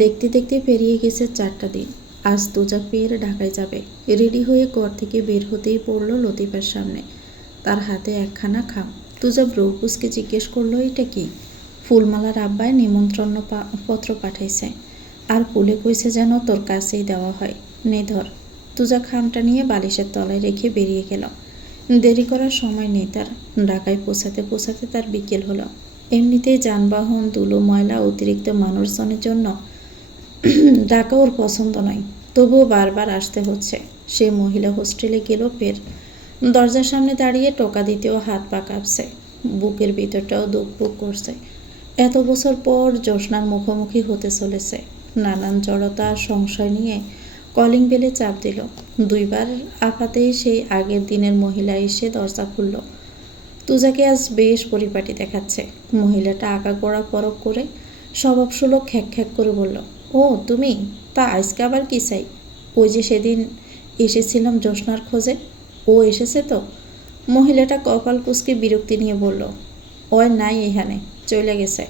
দেখতে দেখতে পেরিয়ে গেছে 4টা দিন। আজ তুজা ফের ঢাকায় যাবে। রেডি হয়ে ঘর থেকে বের হতেই পড়ল লতিফার সামনে। তার হাতে একখানা খাম। তুজা ব্রৌকুসকে জিজ্ঞেস করলো, এটা কি? ফুলমালার আব্বায় নিমন্ত্রণ পত্র পাঠাইছে, আর ফুলে কইছে যেন তোর কাছেই দেওয়া হয়। নে ধর। তুজা খামটা নিয়ে বালিশের তলায় রেখে বেরিয়ে গেল। দেরি করার সময় নেই তার। ঢাকায় পৌঁছাতে পৌঁছাতে তার বিকেল হলো। এমনিতেই যানবাহন, ধুলো, ময়লা, অতিরিক্ত মানুষজনের জন্য ঢাকা ওর পছন্দ নয়। তবুও বারবার আসতে হচ্ছে। সে মহিলা হোস্টেলে গেল ফের। দরজার সামনে দাঁড়িয়ে টোকা দিতেও হাত পা কাঁপছে। বুকের ভিতরটাও দুকপুক করছে। এত বছর পর জ্যোৎস্নার মুখোমুখি হতে চলেছে। নানান জড়তা সংশয় নিয়ে কলিং বেলে চাপ দিল। 2বার আপাতেই সেই আগের দিনের মহিলা এসে দরজা খুলল। তুজাকে আজ বেশ পরিপাটি দেখাচ্ছে। মহিলাটা আগাগোড়া পরখ করে স্বভাবসুলভ খ্যাক খ্যাক করে বলল, ও তুমি? তা আজকে আবার কি চাই? ওই যে সেদিন এসেছিলাম জ্যোৎস্নার খোঁজে, ও এসেছে তো? মহিলাটা কপাল কুঁচকে বিরক্তি নিয়ে বলল, ওই নাই এখানে, চলে গেছে।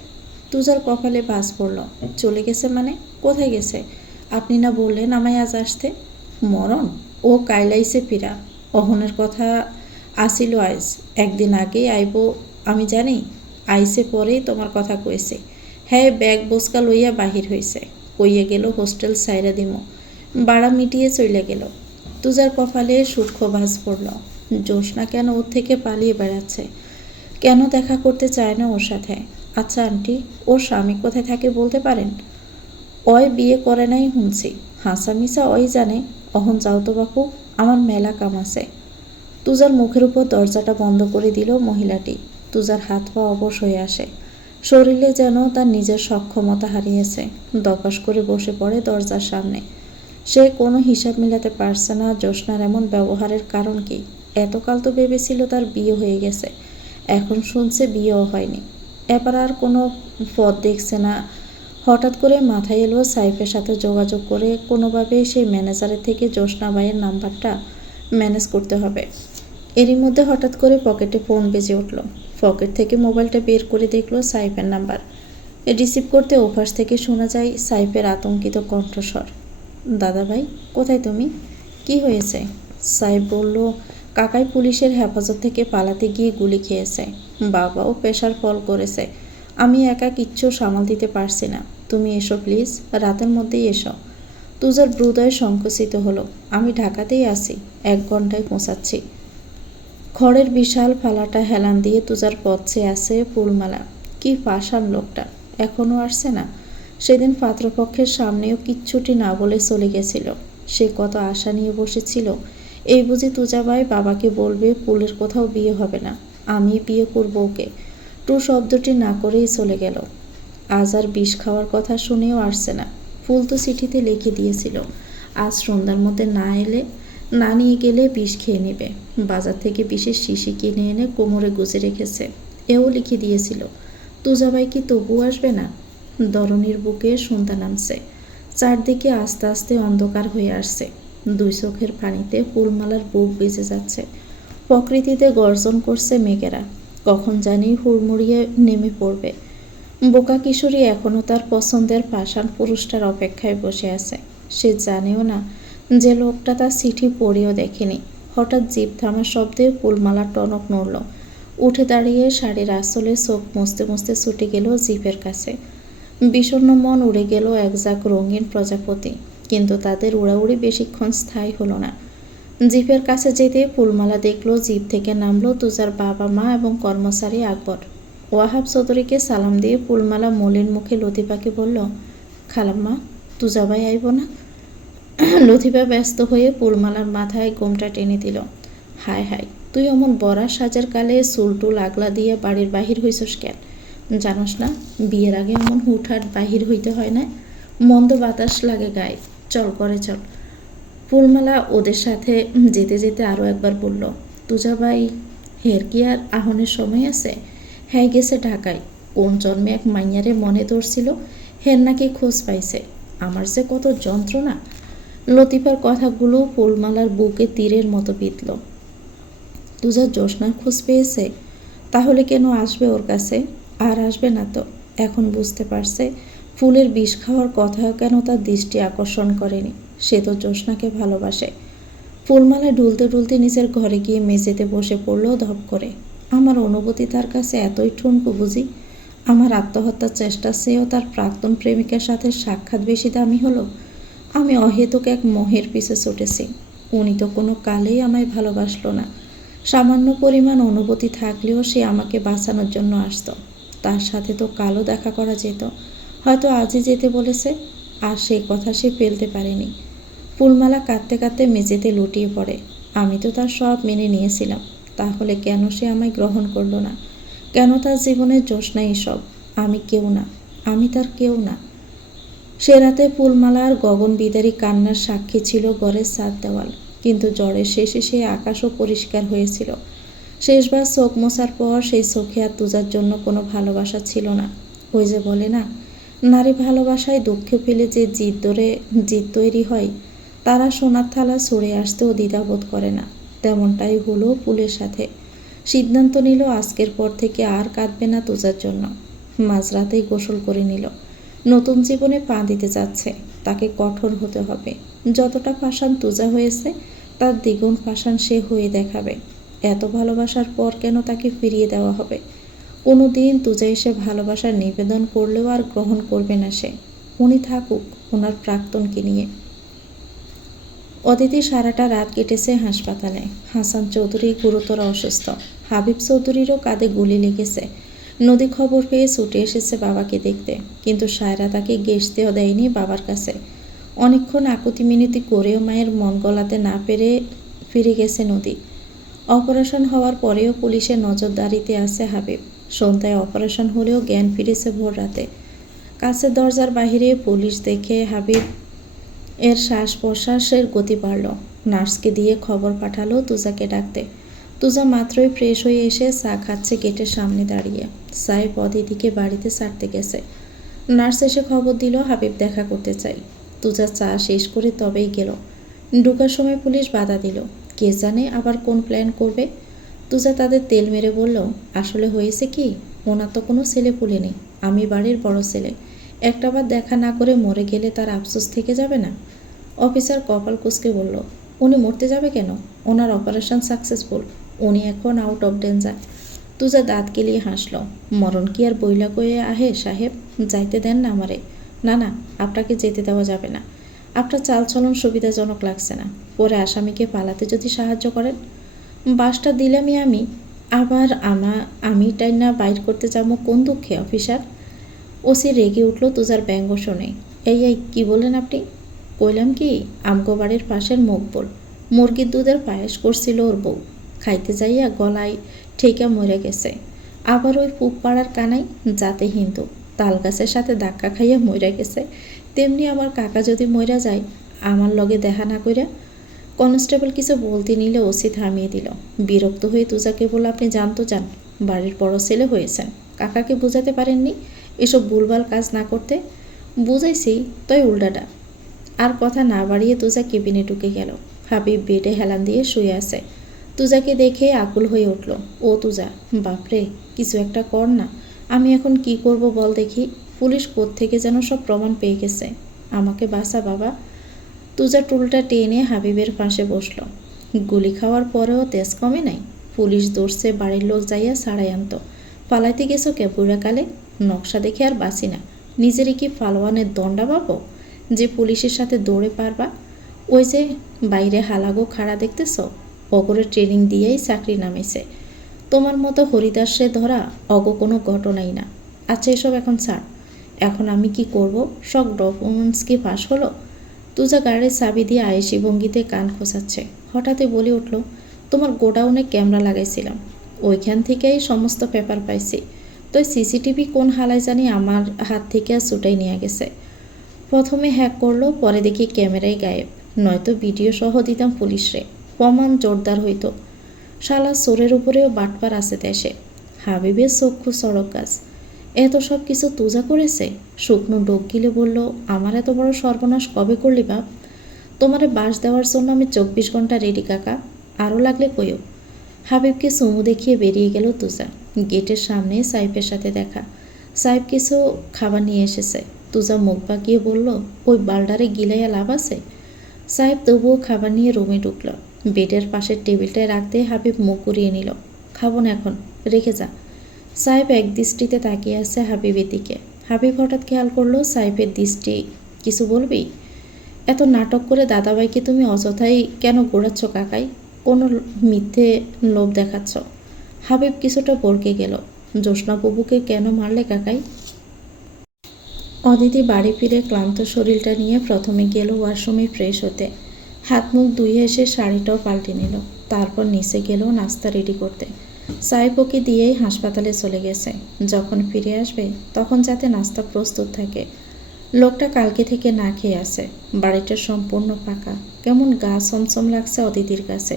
তুজার কপালে ভাঁজ পড়ল। চলে গেছে মানে? কোথায় গেছে? আপনি না বললেন আমায় আজ আসতে? মরণ, ও কাইলাইছে ফিরা। অহনের কথা আসিল আইস, একদিন আগেই আইব আমি জানি। আইসে পরেই তোমার কথা কইছে। হ্যাঁ, ব্যাগ বোসকা লইয়া বাহির হইছে। কইয়া গেল হোস্টেল সাইরা দিমো, বাড়া মিটিয়ে চইলে গেল। তুজার কপালে সূক্ষ্ম ভাঁজ পড়ল। জ্যোৎস্না কেন ওর থেকে পালিয়ে বেড়াচ্ছে? কেন দেখা করতে চায় না ওর সাথে? আচ্ছা আন্টি, ওর স্বামী কোথায় থাকে বলতে পারেন? ওই বিয়ে করে নাই শুনছি। হাসামিসা ওই জানে। অহন যাও তো বাপু, আমার মেলা কাম আছে। তুজার মুখের উপর দরজাটা বন্ধ করে দিল মহিলাটি। তুজার হাত পা অবশ হয়ে আসে। শরীরে যেন তার নিজের সক্ষমতা হারিয়েছে। দপাস করে বসে পড়ে দরজার সামনে। সে কোনো হিসাব মিলাতে পারছে না জ্যোৎস্নার এমন ব্যবহারের কারণ কি। এতকাল তো ভেবেছিল তার বিয়ে হয়ে গেছে, এখন শুনছে বিয়েও হয়নি। এবার আর কোনো পথ দেখছে না। হঠাৎ করে মাথায় এলো সাইফের সাথে যোগাযোগ করে কোনোভাবে সেই ম্যানেজারের থেকে জ্যোৎস্না ভাইয়ের নাম্বারটা ম্যানেজ করতে হবে। এরই মধ্যে হঠাৎ করে পকেটে ফোন বেজে উঠল। পকেট থেকে মোবাইলটা বের করে দেখলো সাইফের নাম্বার। রিসিভ করতে ওপাশ থেকে শোনা যায় সাইফের আতঙ্কিত কণ্ঠস্বর, দাদা ভাই, কোথায় তুমি? কি হয়েছে? সাইফ বলল, কাকাই পুলিশের হেফাজত থেকে পালাতে গিয়ে গুলি খেয়েছে। বাবাও প্রেশার ফল করেছে। আমি একা কিচ্ছু সামাল দিতে পারছি না। তুমি এসো প্লিজ, রাতের মধ্যেই এসো। তুজার হৃদয় সংকুচিত হলো। আমি ঢাকাতেই আছি, 1 ঘন্টায় পৌঁছাচ্ছি। খড়ের বিশাল ফালাটা হেলান দিয়ে তুজার পথ চেয়ে আছে ফুলমালা। কি পাষাণ লোকটা, এখনও আসছে না? সেদিন পাত্রপক্ষের সামনেও কিচ্ছুটি না বলে চলে গেছিল। সে কত আশা নিয়ে বসেছিল। এই বুঝি তুজাবাই বাবাকে বলবে ফুলের কোথাও বিয়ে হবে না, আমি বিয়ে করবো ওকে। টু শব্দটি না করেই চলে গেল। আজ আর বিষ খাওয়ার কথা শুনেও আসছে না। ফুল তো চিঠিতে লিখে দিয়েছিল, আজ সন্ধ্যার মধ্যে না নিয়ে গেলে বিষ খেয়ে নেবে। বাজার থেকে বিষের শিশি কিনে এনে কোমরে গুজে রেখেছে, এও লিখে দিয়েছিল। তুজাবাই কি তবুও আসবে না? দরনির বুকে সন্ধ্যা নামছে। চারদিকে আস্তে আস্তে অন্ধকার হয়ে আসছে। 2 চোখের পানিতে ফুলমালার বুক বেজে যাচ্ছে। প্রকৃতিতে গর্জন করছে মেঘেরা, কখন জানি হুড়মুড়িয়ে নেমে পড়বে। বোকা কিশোরী এখনও তার পছন্দের পাষাণ পুরুষটার অপেক্ষায় বসে আছে। সে জানেও না যে লোকটা তার চিঠি পড়েও দেখেনি। হঠাৎ জিভ থামার শব্দে ফুলমালা টনক নড়ল। উঠে দাঁড়িয়ে শাড়ির আঁচলে চোখ মুছতে মুছতে ছুটে গেল জিপের কাছে। বিষণ্ণ মন উড়ে গেল একঝাঁক রঙিন প্রজাপতি, কিন্তু তাদের উড়াউড়ি বেশিক্ষণ স্থায়ী হলো না। জিপের কাছে যেতে ফুলমালা দেখল জিপ থেকে নামলো তুজার বাবা মা এবং কর্মচারী আকবর। ওয়াহাব চৌধুরীকে সালাম দিয়ে ফুলমালা মলিন মুখে লতিফাকে বলল, খালাম্মা, তুজাবাই আইব না? লতিফা ব্যস্ত হয়ে ফুলমালার মাথায় গোমটা টেনে দিল। হায় হায়, তুই অমন বড়া সাজার কালে চুলটুল আগলা দিয়ে বাড়ির বাহির হইছস কেন? জানোস না বিয়ের আগে অমন হুটহাট বাহির হইতে হয় না? মন্দ বাতাস লাগে গায়ে। চল করে চল। ফুলমালা ওদের সাথে যেতে যেতে আরও একবার বলল, তুজাবাই হের কি আর আহনের সময় আছে? হ্যাঁ গেছে ঢাকায়। কোন জন্মে এক মাইয়ারে মনে ধরছিল, হের নাকি খোঁজ পাইছে। আমার যে কত যন্ত্রণা। লতিফার কথাগুলো ফুলমালার বুকে তীরের মতো বিঁধল। তুজা জ্যোৎস্নার খোঁজ পেয়েছে? তাহলে কেন আসবে ওর কাছে? আর আসবে না তো। এখন বুঝতে পারছে ফুলের বিষ খাওয়ার কথা কেন তার দৃষ্টি আকর্ষণ করেনি। সে তো জ্যোৎস্নাকে ভালোবাসে। ফুলমালায় ঢুলতে ঢুলতে নিজের ঘরে গিয়ে মেঝেতে বসে পড়ল ধপ করে। আমার অনুভূতি তার কাছে এতই ঠুনকো বুঝি? আমার আত্মহত্যার চেষ্টার চেয়েও তার প্রাক্তন প্রেমিকার সাথে সাক্ষাৎ বেশি দামি হলো? আমি অহেতুক এক মোহের পিছে ছুটেছি। উনি তো কোনো কালেই আমায় ভালোবাসলো না। সামান্য পরিমাণ অনুভূতি থাকলেও সে আমাকে বাঁচানোর জন্য আসতো। তার সাথে তো কালও দেখা করা যেত, হয়তো আজই যেতে বলেছে। আর সেই কথা সে ফেলতে পারেনি। ফুলমালা কাঁদতে কাঁদতে মেঝেতে লুটিয়ে পড়ে। আমি তো তার সব মেনে নিয়েছিলাম, তাহলে কেন সে আমায় গ্রহণ করলো না? কেন তার জীবনের জ্যোৎস্না এসব? আমি কেউ না, আমি তার কেউ না। সে রাতে ফুলমালার গগন বিদারী কান্নার সাক্ষী ছিল ঘরের সাত দেওয়াল। কিন্তু ঝড়ের শেষে সেই আকাশও পরিষ্কার হয়েছিল। শেষবার চোখ মোছার পর সেই চোখে আর তুজার জন্য কোনো ভালোবাসা ছিল না। ওই যে বলে না, নারী ভালোবাসায় দুঃখে ফেলে যে জিদ তৈরি হয়, তারা সোনার থালা ছড়ে আসতেও দ্বিধাবোধ করে না। তেমনটাই হলো ফুলের সাথে। সিদ্ধান্ত নিল আজকের পর থেকে আর কাঁদবে না তুজার জন্য। মাঝরাতেই গোসল করে নিল। নতুন জীবনে পা দিতে যাচ্ছে, তাকে কঠোর হতে হবে। যতটা পাষাণ তুজা হয়েছে, তার দ্বিগুণ পাষাণ সে হয়ে দেখাবে। এত ভালোবাসার পর কেন তাকে ফিরিয়ে দেওয়া হবে? কোনো দিন তুজা এসে ভালোবাসার নিবেদন করলেও আর গ্রহণ করবে না সে। উনি থাকুক ওনার প্রাক্তনকে নিয়ে। অদিতি সারাটা রাত কেটেছে হাসপাতালে। হাসান চৌধুরী গুরুতর অসুস্থ। হাবিব চৌধুরীরও কাঁধে গুলি লেগেছে। নদী খবর পেয়ে ছুটে এসেছে বাবাকে দেখতে, কিন্তু সায়রা তাকে ঘেঁষতেও দেয়নি বাবার কাছে। অনেকক্ষণ আকুতি মিনতি করেও মায়ের মন গলাতে না পেরে ফিরে গেছে নদী। অপারেশন হওয়ার পরেও পুলিশের নজরদারিতে আছে হাবিব। সন্ধ্যায় অপারেশন হলেও জ্ঞান ফিরেছে ভোর রাতে। কাছের দরজার বাহিরে পুলিশ দেখে হাবিব এর শ্বাস প্রশ্বাসের গতি বাড়ল। নার্সকে দিয়ে খবর পাঠালো তুজাকে ডাকতে। তুজা মাত্রই ফ্রেশ হয়ে এসে চা খাচ্ছে গেটের সামনে দাঁড়িয়ে। সাহেব অদিতিকে বাড়িতে ছাড়তে গেছে। নার্স এসে খবর দিল হাবিব দেখা করতে চাই। তুজা চা শেষ করে তবেই গেল। ঢোকার সময় পুলিশ বাধা দিল। কে জানে আবার কোন প্ল্যান করবে। তুজা তাদের তেল মেরে বলল, আসলে হয়েছে কি, ওনার তো কোনো ছেলে পুলে নেই। আমি বাড়ির বড় ছেলে। একটাবার দেখা না করে মরে গেলে তার আফসোস থেকে যাবে না? অফিসার কপাল কুঁচকে বলল, উনি মরতে যাবে কেন? ওনার অপারেশন সাকসেসফুল। উনি এখন আউট অফ ডেঞ্জার। তুজা দাঁত কেলিয়ে হাসল। মরণ কি আর বইলা কয়ে আহে সাহেব? যাইতে দেন না আমারে। না না, আপনাকে যেতে দেওয়া যাবে না। আপনার চালচলন সুবিধাজনক লাগছে না। পরে আসামিকে পালাতে যদি সাহায্য করেন। বাসটা দিলামই আমি, আবার আমি টাইনা বাইর করতে যাবো কোন দুঃখে অফিসার? ওসি রেগে উঠল তুজার ব্যঙ্গ শুনে। এই কি বলেন আপনি? কইলাম কি, আমগো বাড়ির পাশের মকবুল মুরগির দুধের পায়েস করছিল ওর বউ। খাইতে যাইয়া গলায় ঠেকা মরে গেছে। আবার ওই পুব পাড়ার কানাই জাতে হিন্দু, তাল গাছের সাথে ধাক্কা খাইয়া মরে গেছে। তেমনি আমার কাকা যদি মইরা যায় আমার লগে দেখা না কইরা। কনস্টেবল কিছু বলতে নিলে ওসি থামিয়ে দিল। বিরক্ত হয়ে তুজাকে বলল, আপনি জানতো চান, বাড়ির বড় ছেলে হয়েছেন, কাকাকে বোঝাতে পারেননি এসব ভুলভাল কাজ না করতে? বুঝাইছি, তাই উল্টাটা। আর কথা না বাড়িয়ে তুজা কেবিনে ঢুকে গেল। হাবিব বেডে হেলান দিয়ে শুয়ে আছে। তুজাকে দেখে আকুল হয়ে উঠল। ও তুজা, বাপরে, কিছু একটা কর না। আমি এখন কি করব বল দেখি? পুলিশ কোত্থেকে যেন সব প্রমাণ পেয়ে গেছে। আমাকে বাঁচা বাবা। তুজা টুলটা টেনে হাবিবের পাশে বসল। গুলি খাওয়ার পরেও তেজ কমে নাই। পুলিশ দৌড়ছে, বাড়ির লোক যাইয়া ছাড়াই আনতো। পালাইতে গেছো কে বুড়াকালে? নকশা দেখে আর বাঁচি না। নিজেরই কি পালোয়ানের দণ্ডা পাবো যে পুলিশের সাথে দৌড়ে পারবা? ওই যে বাইরে হালাগো খাড়া দেখতেছ, অগরে ট্রেনিং দিয়েই চাকরি নামেছে। তোমার মতো হরিদাসে ধরা অগ কোনো ঘটনাই না। আচ্ছা এসব এখন ছাড়। এখন আমি কি করব? সব ডকুমেন্টস কি পাস হলো? তুজা গাড়ির চাবি দিয়ে আয়েসি ভঙ্গিতে কান খোঁচাচ্ছে। হঠাৎই বলে উঠল, তোমার গোডাউনে ক্যামেরা লাগাইছিলাম, ওইখান থেকেই সমস্ত পেপার পাইছি। তো সিসিটিভি কোন হালায় জানি আমার হাত থেকে ছুটাই নিয়ে গেছে। প্রথমে হ্যাক করলো, পরে দেখি ক্যামেরাই গায়েব। নয়তো ভিডিও সহ দিতাম পুলিশরে, প্রমাণ জোরদার হইতো। শালা চোরের উপরেও বাটপার আছে দেশে। হাবিবের চক্ষু সড়ক গাছ। এত সব কিছু তুজা করেছে? শুকনো ডোক গিলে বলল, আমার এত বড় সর্বনাশ কবে করলি বাপ? তোমারে বাস দেওয়ার জন্য আমি 24 ঘন্টা রেডি কাকা, আরও লাগলে কইও। হাবিবকে চুমু দেখিয়ে বেরিয়ে গেল তুজা। গেটের সামনে সাইফের সাথে দেখা। সাইফ কিছু খাবার নিয়ে এসেছে। তুজা মুখ বাঁকিয়ে বলল, ওই বালডারে গিলাইয়া লাভ আছে? সাহেব তবুও খাবার নিয়ে রুমে ঢুকল। বেডের পাশের টেবিলটায় রাখতে হাবিব মুখ উড়িয়ে নিল। খাবো না এখন, রেখে যা। সাহেব এক দৃষ্টিতে তাকিয়ে আছে হাবিবের দিকে। হাবিব হঠাৎ খেয়াল করলো সাহেবের দৃষ্টি। কিছু বলবি? এত নাটক করে দাদাভাইকে তুমি অযথাই কেন গোড়াচ্ছ কাকাই? কোনো মিথ্যে লোভ দেখাচ্ছ? হাবিব কিছুটা বরকে গেল। জ্যোৎস্নাবাবুকে কেন মারলে কাকাই? অদিতি বাড়ি ফিরে ক্লান্ত শরীরটা নিয়ে প্রথমে গেল ওয়াশরুমে ফ্রেশ হতে। হাত মুখ ধুয়ে এসে শাড়িটাও পাল্টে নিল। তারপর নিচে গেল নাস্তা রেডি করতে। সাহেব ওকে দিয়েই হাসপাতালে চলে গেছে। যখন ফিরে আসবে তখন যাতে নাস্তা প্রস্তুত থাকে। লোকটা কালকে থেকে না খেয়ে আছে। বাড়িটা সম্পূর্ণ ফাঁকা। কেমন গা ছমছম লাগছে অদিতির কাছে।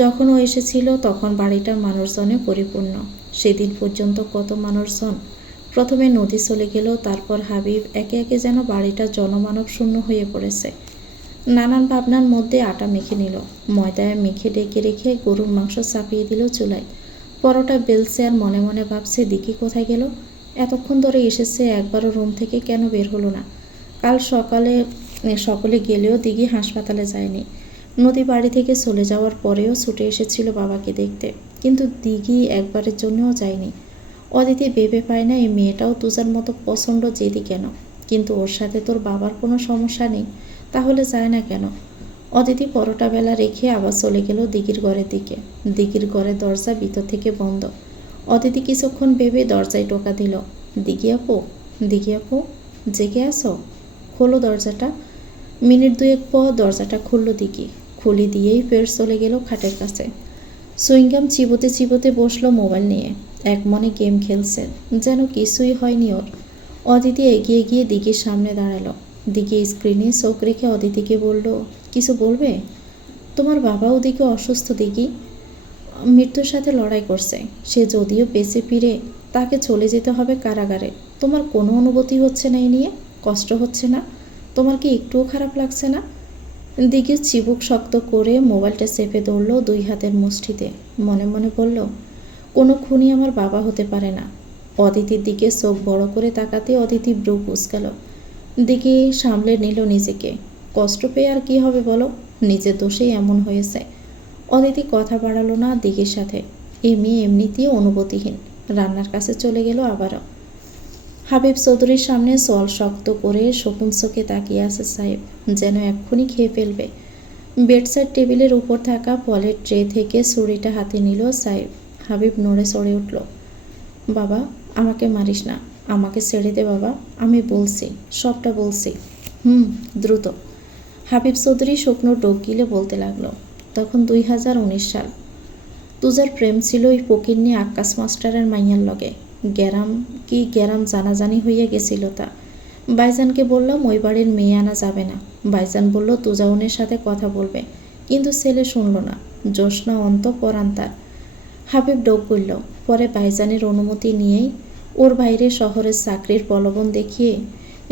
যখন ও এসেছিল তখন বাড়িটা মানুষজনে পরিপূর্ণ। সেদিন পর্যন্ত কত মানুষজন। প্রথমে নদী চলে গেল, তারপর হাবিব। একে একে যেন বাড়িটা জনমানব শূন্য হয়ে পড়েছে। নানান ভাবনার মধ্যে আটা মেখে নিল। ময়দায় মেখে ডেকে রেখে গরুর মাংস চাপিয়ে দিল চুলায়। পরোটা বেলছে আর মনে মনে ভাবছে দিকি কোথায় গেল? এতক্ষণ ধরে এসেছে, একবারও রুম থেকে কেন বের হলো না? কাল সকলে গেলেও দিঘি হাসপাতালে যায়নি। নদী বাড়ি থেকে চলে যাওয়ার পরেও ছুটে এসেছিল বাবাকে দেখতে, কিন্তু দিঘি একবারের জন্যও যায়নি। অদিতি ভেবে পায় না এই মেয়েটাও তুজার মতো প্রচণ্ড জেদি কেন। কিন্তু ওর সাথে তোর বাবার কোনো সমস্যা নেই, তাহলে যায় না কেন? অদিতি পরোটা বেলা রেখে আবার চলে গেল দিঘির ঘরের দিকে। দিঘির ঘরের দরজা ভিতর থেকে বন্ধ। অদিতি কিছুক্ষণ ভেবে দরজায় টোকা দিল। দিঘি আপু, দিঘি আপু, জেগে আসো, খোলো দরজাটা। মিনিট দুয়েক পর দরজাটা খুলল দিঘি। খুলি দিয়েই ফের চলে গেল খাটের কাছে। সুইংগাম চিবোতে চিবোতে বসলো মোবাইল নিয়ে। এক মনে গেম খেলছে, যেন কিছুই হয়নি ওর। অদিতি এগিয়ে গিয়ে দিঘির সামনে দাঁড়ালো। দিঘি স্ক্রিনে চোখ রেখে অদিতিকে বলল, কিছু বলবে? তোমার বাবা ওদিকে অসুস্থ দিঘি, মৃত্যুর সাথে লড়াই করছে। সে যদিও বেঁচে ফিরে, তাকে চলে যেতে হবে কারাগারে। তোমার কোনো অনুভূতি হচ্ছে না এই নিয়ে? কষ্ট হচ্ছে না? তোমার কি একটুও খারাপ লাগছে না? দিঘি চিবুক শক্ত করে মোবাইলটা চেপে ধরল দুই হাতের মুষ্টিতে। মনে মনে বলল, কোনো খুনি আমার বাবা হতে পারে না। অদিতির দিকে চোখ বড় করে তাকাতে অদিতি ব্রু কুঁচকাল। দিঘি সামলে নিল নিজেকে। কষ্ট পেয়ে আর কি হবে বলো, নিজের দোষেই এমন হয়েছে। অদিতি কথা বাড়ালো না দিঘির সাথে। এ মেয়ে এমনিতেই অনুভূতিহীন। রান্নার কাছে চলে গেল আবারও। হাবিব চৌধুরীর সামনে চল শক্ত করে শকুন চোখে তাকিয়ে আছে সাহেব, যেন এক্ষুনি খেয়ে ফেলবে। বেডসাইড টেবিলের উপর থাকা ফলের ট্রে থেকে ছুরিটা হাতে নিল সাহেব। হাবিব নড়ে চড়ে উঠল। বাবা, আমাকে মারিস না, আমাকে ছেড়ে দে বাবা, আমি বলছি, সবটা বলছি। দ্রুত। হাবিব চৌধুরী শুকনো ডোক গিলে বলতে লাগলো, তখন 2019 সাল। তুজার প্রেম ছিল ওই ফকিন্নি আক্কাস মাস্টারের মাইয়ার লগে। গ্যারাম জানাজানি হইয়া গেছিল তা। বাইজানকে বললাম ওই বাড়ির মেয়ে আনা যাবে না। বাইজান বলল তুজাউনের সাথে কথা বলবে, কিন্তু ছেলে শুনল না। জ্যোৎস্না অন্ত পরাণ তার। হাবিব ডোক করল। পরে বাইজানের অনুমতি নিয়েই ওর বাইরে শহরের চাকরির প্রলোভন দেখিয়ে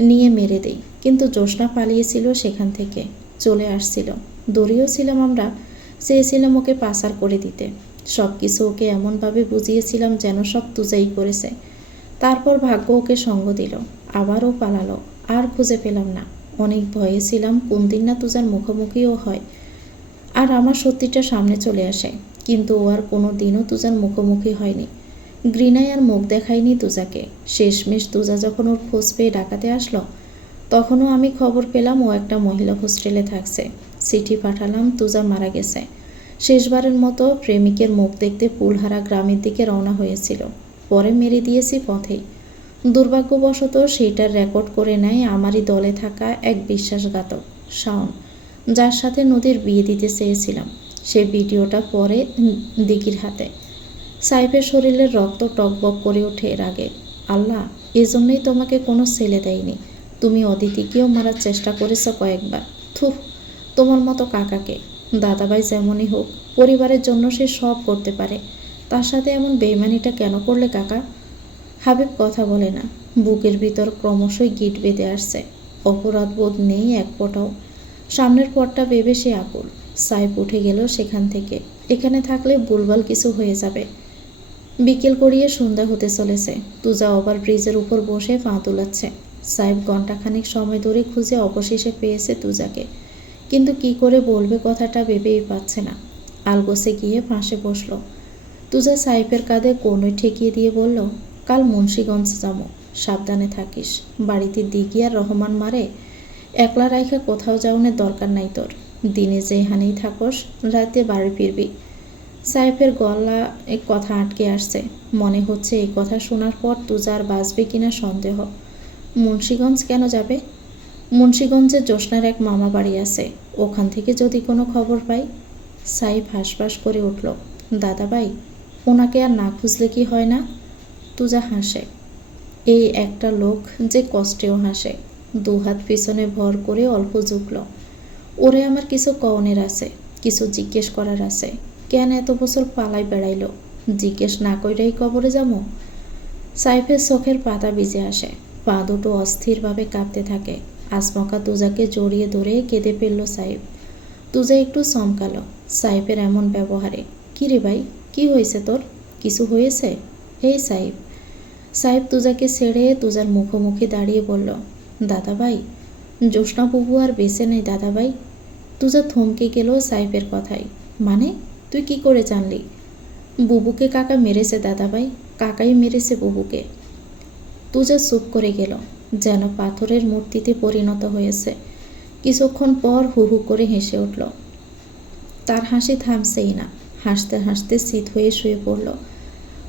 নিয়ে মেরে দেই। কিন্তু জ্যোৎস্না পালিয়েছিল সেখান থেকে, চলে আসছিল। দৌড়িয়েও ছিলাম আমরা, চেয়েছিলাম ওকে পাচার করে দিতে। সব কিছু ওকে এমনভাবে বুঝিয়েছিলাম যেন সব তুজাই করেছে। তারপর ভাগ্য ওকে সঙ্গ দিল, আবারও পালালো। আর খুঁজে পেলাম না। অনেক ভয়ে ছিলাম কোন দিন না তুজার মুখোমুখিও হয় আর আমার সত্যিটা সামনে চলে আসে। কিন্তু ও আর কোনো দিনও তুজার মুখোমুখি হয়নি। ঘৃণায় আর মুখ দেখায়নি তুজাকে। শেষমেশ তুজা যখন ওর খোঁজ পেয়ে ডাকাতে আসলো, তখনও আমি খবর পেলাম ও একটা মহিলা হোস্টেলে থাকছে। চিঠি পাঠালাম তুজা মারা গেছে। শেষবারের মতো প্রেমিকের মুখ দেখতে ফুলহারা গ্রামের দিকে রওনা হয়েছিল। পরে মেরে দিয়েছি পথেই। দুর্ভাগ্যবশত সেইটার রেকর্ড করে নেয় আমারই দলে থাকা এক বিশ্বাসঘাতক শাওন, যার সাথে নদীর বিয়ে দিতে চেয়েছিলাম। সে ভিডিওটা পরে দিঘির হাতে। সাইফের শরীরের রক্ত টকবক করে ওঠে এর আগে। আল্লাহ, এজন্যই তোমাকে কোনো ছেলে দেয়নি। তুমি অদিতিকেও মারার চেষ্টা করেছ কয়েকবার। থুহ, তোমার মতো কাকাকে। দাদাভাই যেমনই হোক, পরিবারের জন্য সে সব করতে পারে। তার সাথে এমন বেইমানিটা কেন করলে কাকা? হাবিব কথা বলে না। বুকের ভিতর ক্রমশই গিট বেঁধে আসছে। অপরাধবোধ নেই এক ফোঁটাও। সামনের পথটা ভেবে সে আকুল। সাইফ উঠে গেল সেখান থেকে। এখানে থাকলে ভুলভাল কিছু হয়ে যাবে। বিকেল গড়িয়ে সন্ধ্যা হতে চলেছে। তুজা ওভার ব্রিজের উপর বসে পা তুলাচ্ছে। সাহেব ঘণ্টাখানিক সময় ধরে খুঁজে অবশেষে পেয়েছে তুজাকে, কিন্তু কি করে বলবে কথাটা ভেবেই পাচ্ছে না। আলগোসে গিয়ে পাশে বসল। তুজা সাইফের কাঁধে কনুই ঠেকিয়ে দিয়ে বলল, কাল মুন্সিগঞ্জ যাবো, সাবধানে থাকিস। বাড়িতে দিঘি আর রহমান মারে একলা রাইখা কোথাও যাওয়ানোর দরকার নাই তোর। দিনে যেখানেই থাকস, রাতে বাড়ি ফিরবি। সাইফের গলা এক কথা আটকে আসছে। মনে হচ্ছে এই কথা শোনার পর তুজা আর বাঁচবে কিনা সন্দেহ। মুন্সিগঞ্জ কেন যাবে? মুন্সিগঞ্জে জ্যোৎস্নার এক মামা বাড়ি আছে, ওখান থেকে যদি কোনো খবর পাই। সাইফ হাঁসফাঁস করে উঠল, দাদাভাই, ওনাকে আর না খুঁজলে কি হয় না? তুজা হাসে। এই একটা লোক যে কষ্টেও হাসে। দুহাত পিছনে ভর করে অল্প ঝুঁকল। ওরে আমার কিছু কওনের আছে, কিছু জিজ্ঞেস করার আছে। কেন এত বছর পালাই বেড়াইল? জিজ্ঞেস না কইরাই কবরে যাবো? সাইফের চোখের পাতা ভিজে আসে, পা দুটো অস্থিরভাবে কাঁপতে থাকে। আচমকা তুজাকে জড়িয়ে ধরে কেঁদে ফেলল সাইফ। তুজা একটু চমকালো সাইফের এমন ব্যবহারে। কী রে ভাই, কি হয়েছে তোর? কিছু হয়েছে? এই সাইফ। সাইফ তুজাকে ছেড়ে তুজার মুখোমুখি দাঁড়িয়ে বলল, দাদাভাই, জ্যোৎস্না বুবু আর বেঁচে নেই দাদাভাই। তুজা থমকে গেল সাইফের কথায়। মানে? তুই কি করে জানলি? বুবুকে কাকা মেরেছে দাদাভাই, কাকাই মেরেছে বুবুকে। তুজা চুপ করে গেল, যেন পাথরের মূর্তিতে পরিণত হয়েছে। কিছুক্ষণ পর হু হু করে হেসে উঠল। তার হাসি থামছেই না। হাসতে হাসতে শীত হয়ে শুয়ে পড়ল।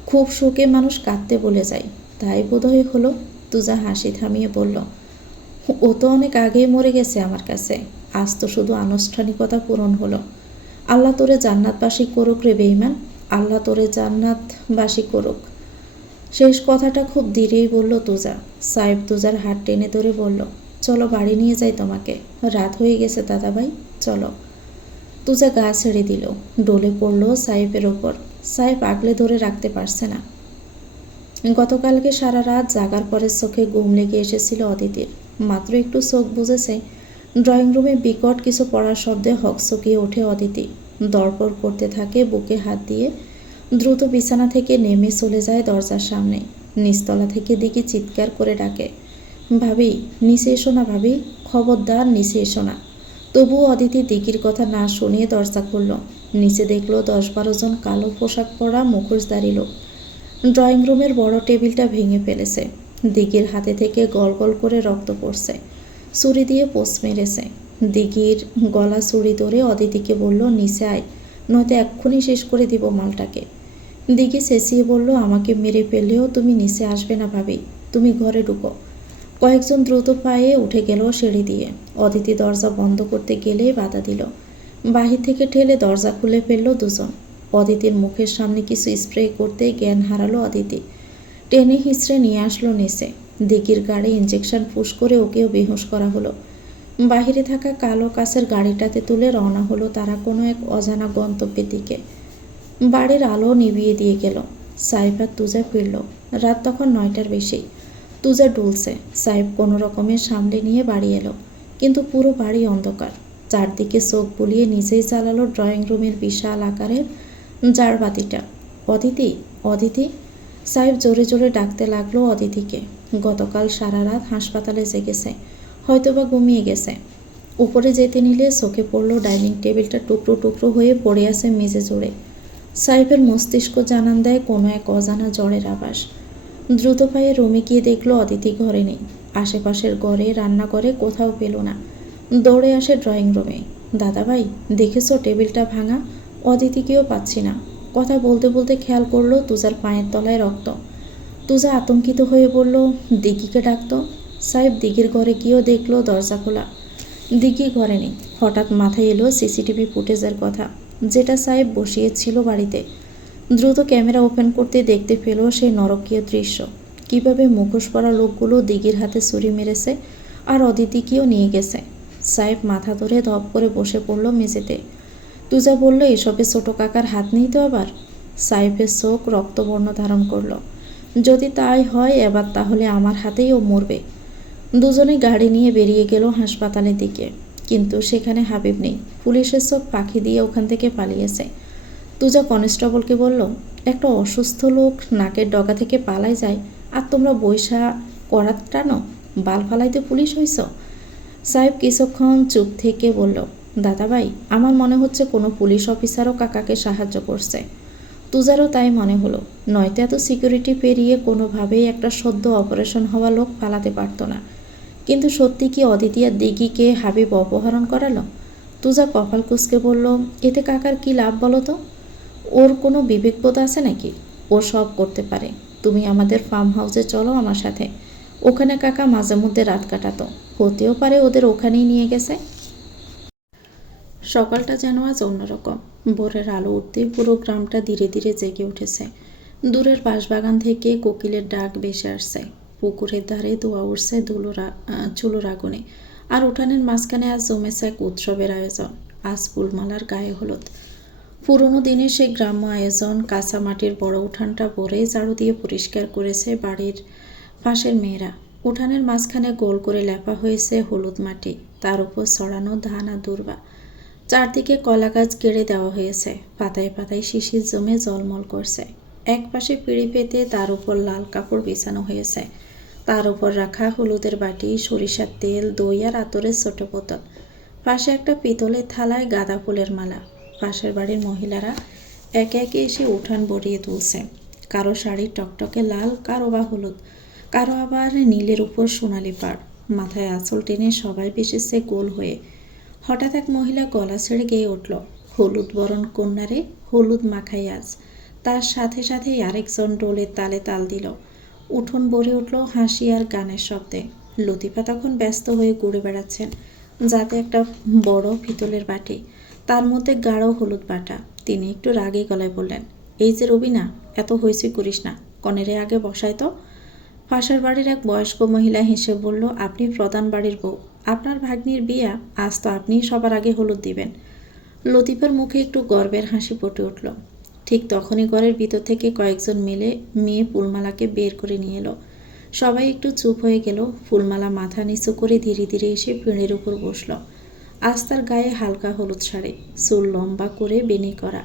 খুব শোকে মানুষ কাঁদতে বলে যায়, তাই বোধহয় হলো। তুজা হাসি থামিয়ে বলল, ও তো অনেক আগেই মরে গেছে আমার কাছে, আজ তো শুধু আনুষ্ঠানিকতা পূরণ হলো। আল্লাহ তোরে জান্নাতবাসী করুক রে বেঈমান, আল্লাহ তোরে জান্নাতবাসী করুক। শেষ কথাটা খুব ধীরেই বলল তুজা। সাহেব তুজার হাত টেনে ধরে বলল, চলো বাড়ি নিয়ে যাই তোমাকে, রাত হয়ে গেছে দাদাভাই, চলো। তুজা গা ছেড়ে দিল, ডলে পড়ল সাহেবের ওপর। সাহেব আগলে ধরে রাখতে পারছে না। গতকালকে সারা রাত জাগার পরে চোখে ঘুম লেগে এসেছিল অদিতির। মাত্র একটু চোখ বুজেছে, ড্রয়িং রুমে বিকট কিছু পড়ার শব্দে হকচকিয়ে ওঠে অদিতি। দরপড় করতে থাকে বুকে হাত দিয়ে। দ্রুত বিছানা থেকে নেমে চলে যায় দরজার সামনে। নিচতলা থেকে দিকে চিৎকার করে ডাকে, ভাবি, নিচে এসো না ভাবি, খবরদার নিচে এসো না। তবুও অদিতি দিকির কথা না শুনিয়ে দরজা খুলল। নিচে দেখলো 10-12 জন কালো পোশাক পরা মুখোশধারী লোক। ড্রয়িং রুমের বড় টেবিলটা ভেঙে ফেলেছে। দিঘির হাতে থেকে গল গল করে রক্ত পড়ছে। ছুরি দিয়ে পোষ মেরেছে। দিঘির গলা ছুরি ধরে অদিতিকে বলল, নিচে আয়, নয়তো এক্ষুনি শেষ করে দিব মালটাকে। দিঘি চেঁচিয়ে বলল, আমাকে মেরে ফেললেও তুমি নিচে আসবে না ভাবি, তুমি ঘরে ঢুকো। কয়েকজন দ্রুত পায়ে উঠে গেল সিঁড়ি দিয়ে। অদিতি দরজা বন্ধ করতে গেলেই বাধা দিল। বাহির থেকে ঠেলে দরজা খুলে ফেলল দুজন। অদিতির মুখের সামনে কিছু স্প্রে করতেই জ্ঞান হারালো অদিতি। টেনে হিঁচড়ে নিয়ে আসলো নিচে। দিঘির গাড়ি ইঞ্জেকশন ফুস করে ওকেও বেহুশ করা হলো। বাহিরে থাকা কালো কাচের গাড়িটাতে তুলে রওনা হলো তারা কোনো এক অজানা গন্তব্যের দিকে। বাড়ির আলো নিভিয়ে দিয়ে গেল। সাইফ আর তুজা ফিরল। রাত তখন 9টার বেশি। তুজা ডুলছে। সাইফ কোনো রকমের সামলে নিয়ে বাড়ি এলো, কিন্তু পুরো বাড়ি অন্ধকার। চারদিকে চোখ বুলিয়ে নিজেই চালালো ড্রয়িং রুমের বিশাল আকারের জারবাতিটা। অদিতি, অদিতি। সাইফ জোরে জোরে ডাকতে লাগলো অদিতিকে। গতকাল সারা রাত হাসপাতালে জেগেছে, হয়তোবা ঘুমিয়ে গেছে। উপরে যেতে নিলে চোখে পড়ল ডাইনিং টেবিলটা টুকরো টুকরো হয়ে পড়ে আছে মেঝে জুড়ে। সাইফের মস্তিষ্ক জানান দেয় কোনো এক অজানা জ্বরের আভাস। দ্রুত পায়ে রুমে গিয়ে দেখলো অদিতি ঘরে নেই। আশেপাশের ঘরে, রান্নাঘরে কোথাও পেল না। দৌড়ে আসে ড্রয়িং রুমে। দাদাভাই, দেখেছো টেবিলটা ভাঙা? অদিতিকেও পাচ্ছি না। কথা বলতে বলতে খেয়াল করলো তুজার পায়ের তলায় রক্ত। তুজা আতঙ্কিত হয়ে বলল, দিঘিকে ডাকতো। সাহেব দিঘির ঘরে গিয়েও দেখলো দরজা খোলা। দিঘি ঘরে নেই। হঠাৎ মাথায় এলো সিসিটিভি ফুটেজের কথা, যেটা সাহেব বসিয়েছিল বাড়িতে। দ্রুত ক্যামেরা ওপেন করতে দেখতে পেল সেই নরকীয় দৃশ্য। কিভাবে মুখোশ পরা লোকগুলো দিঘির হাতে ছুরি মেরেছে আর অদিতিকেও নিয়ে গেছে। সাহেব মাথা ধরে ধপ করে বসে পড়ল মেঝেতে। তুজা বলল, এসবে ছোট কাকার হাত নেই তো আবার? সাহেবের চোখ রক্তবর্ণ ধারণ করলো। যদি তাই হয় এবার, তাহলে আমার হাতেই ও মরবে। দুজনে গাড়ি নিয়ে বেরিয়ে গেল হাসপাতালের দিকে, কিন্তু সেখানে হাবিব নেই। পুলিশের চোখ পাখি দিয়ে ওখান থেকে পালিয়েছে। তুজা কনস্টেবলকে বলল, একটা অসুস্থ লোক নাকের ডগা থেকে পালাই যায় আর তোমরা বৈশা করাত টানো? বাল ফালাইতে পুলিশ হইছ? সাহেব কিছুক্ষণ চুপ থেকে বলল, দাদাভাই, আমার মনে হচ্ছে কোনো পুলিশ অফিসারও কাকাকে সাহায্য করছে। তুজারও তাই মনে হলো, নয়তো এত সিকিউরিটি পেরিয়ে কোনোভাবেই একটা সদ্য অপারেশন হওয়া লোক পালাতে পারত না। কিন্তু সত্যি কি অদিতিয়া দিঘিকে হাবিব অপহরণ করালো? তুজা কপাল কুঁচকে বলল, এতে কাকার কি লাভ বলো তো? ওর কোনো বিবেকবোধ আছে নাকি? ও সব করতে পারে। তুমি আমাদের ফার্ম হাউসে চলো আমার সাথে। ওখানে কাকা মাঝে মধ্যে রাত কাটাতো। হতেও পারে ওদের ওখানেই নিয়ে গেছে। সকালটা যেন আজ অন্যরকম। ভোরের আলো উঠতেই পুরো গ্রামটা ধীরে ধীরে জেগে উঠেছে। দূরের বাঁশবাগান থেকে কোকিলের ডাক ভেসে আসছে। পুকুরের ধারে ধোয়া উঠছে চুলোর আগুনে। আর উঠানের মাঝখানে আজ জমেছে এক উৎসবের আয়োজন। আজ ফুলমালার গায়ে হলুদ। পুরনো দিনের সেই গ্রাম্য আয়োজন। কাঁচা মাটির বড় উঠানটা ভরে ঝাড়ু দিয়ে পরিষ্কার করেছে বাড়ির পাশের মেয়েরা। উঠানের মাঝখানে গোল করে লেপা হয়েছে হলুদ মাটি, তার উপর ছড়ানো ধান আর দূর্বা। চারদিকে কলা গাছ কেড়ে দেওয়া হয়েছে, পাতায় পাতায় শিশির জমে জলমল করছে। এক পাশে পিঁড়ি পেতে তার উপর লাল কাপড় বিছানো হয়েছে, তার উপর রাখা হলুদের বাটি, সরিষার তেল, দই আর আতরের ছোট বোতল। পাশে একটা পিতলের থালায় গাঁদা ফুলের মালা। পাশের বাড়ির মহিলারা একে একে এসে উঠান ভরিয়ে তুলছে। কারো শাড়ি টকটকে লাল, কারো বা হলুদ, কারো আবার নীলের উপর সোনালি পাড়। মাথায় আঁচল টেনে সবাই বেসেছে গোল হয়ে। হঠাৎ এক মহিলা গলা ছেড়ে গেয়ে উঠল, হলুদ বরণ কন্যারে হলুদ মাখাই আজ। তার সাথে সাথেই আরেকজন ডোলের তালে তাল দিল। উঠোন ভরে উঠল হাসি আর গানের শব্দে। লতিফা তখন ব্যস্ত হয়ে ঘুরে বেড়াচ্ছেন, যাতে একটা বড় পিতলের বাটি, তার মধ্যে গাঢ় হলুদ বাটা। তিনি একটু রাগে গলায় বললেন, এই যে রবিনা, এত হইচই করিস না, কনেরে আগে বসায় তো। পাশের বাড়ির এক বয়স্ক মহিলা হেসে বলল, আপনি প্রধান বাড়ির বউ, আপনার ভাগ্নির বিয়া, আজ তো আপনিই সবার আগে হলুদ দিবেন। লতিফার মুখে একটু গর্বের হাসি ফুটে উঠল। ঠিক তখনই ঘরের ভিতর থেকে কয়েকজন মিলে মেয়ে ফুলমালাকে বের করে নিয়ে এলো। সবাই একটু চুপ হয়ে গেল। ফুলমালা মাথা নিচু করে ধীরে ধীরে এসে পিঁড়ের উপর বসল। আজ তার গায়ে হালকা হলুদ শাড়ি, চুল লম্বা করে বেনি করা,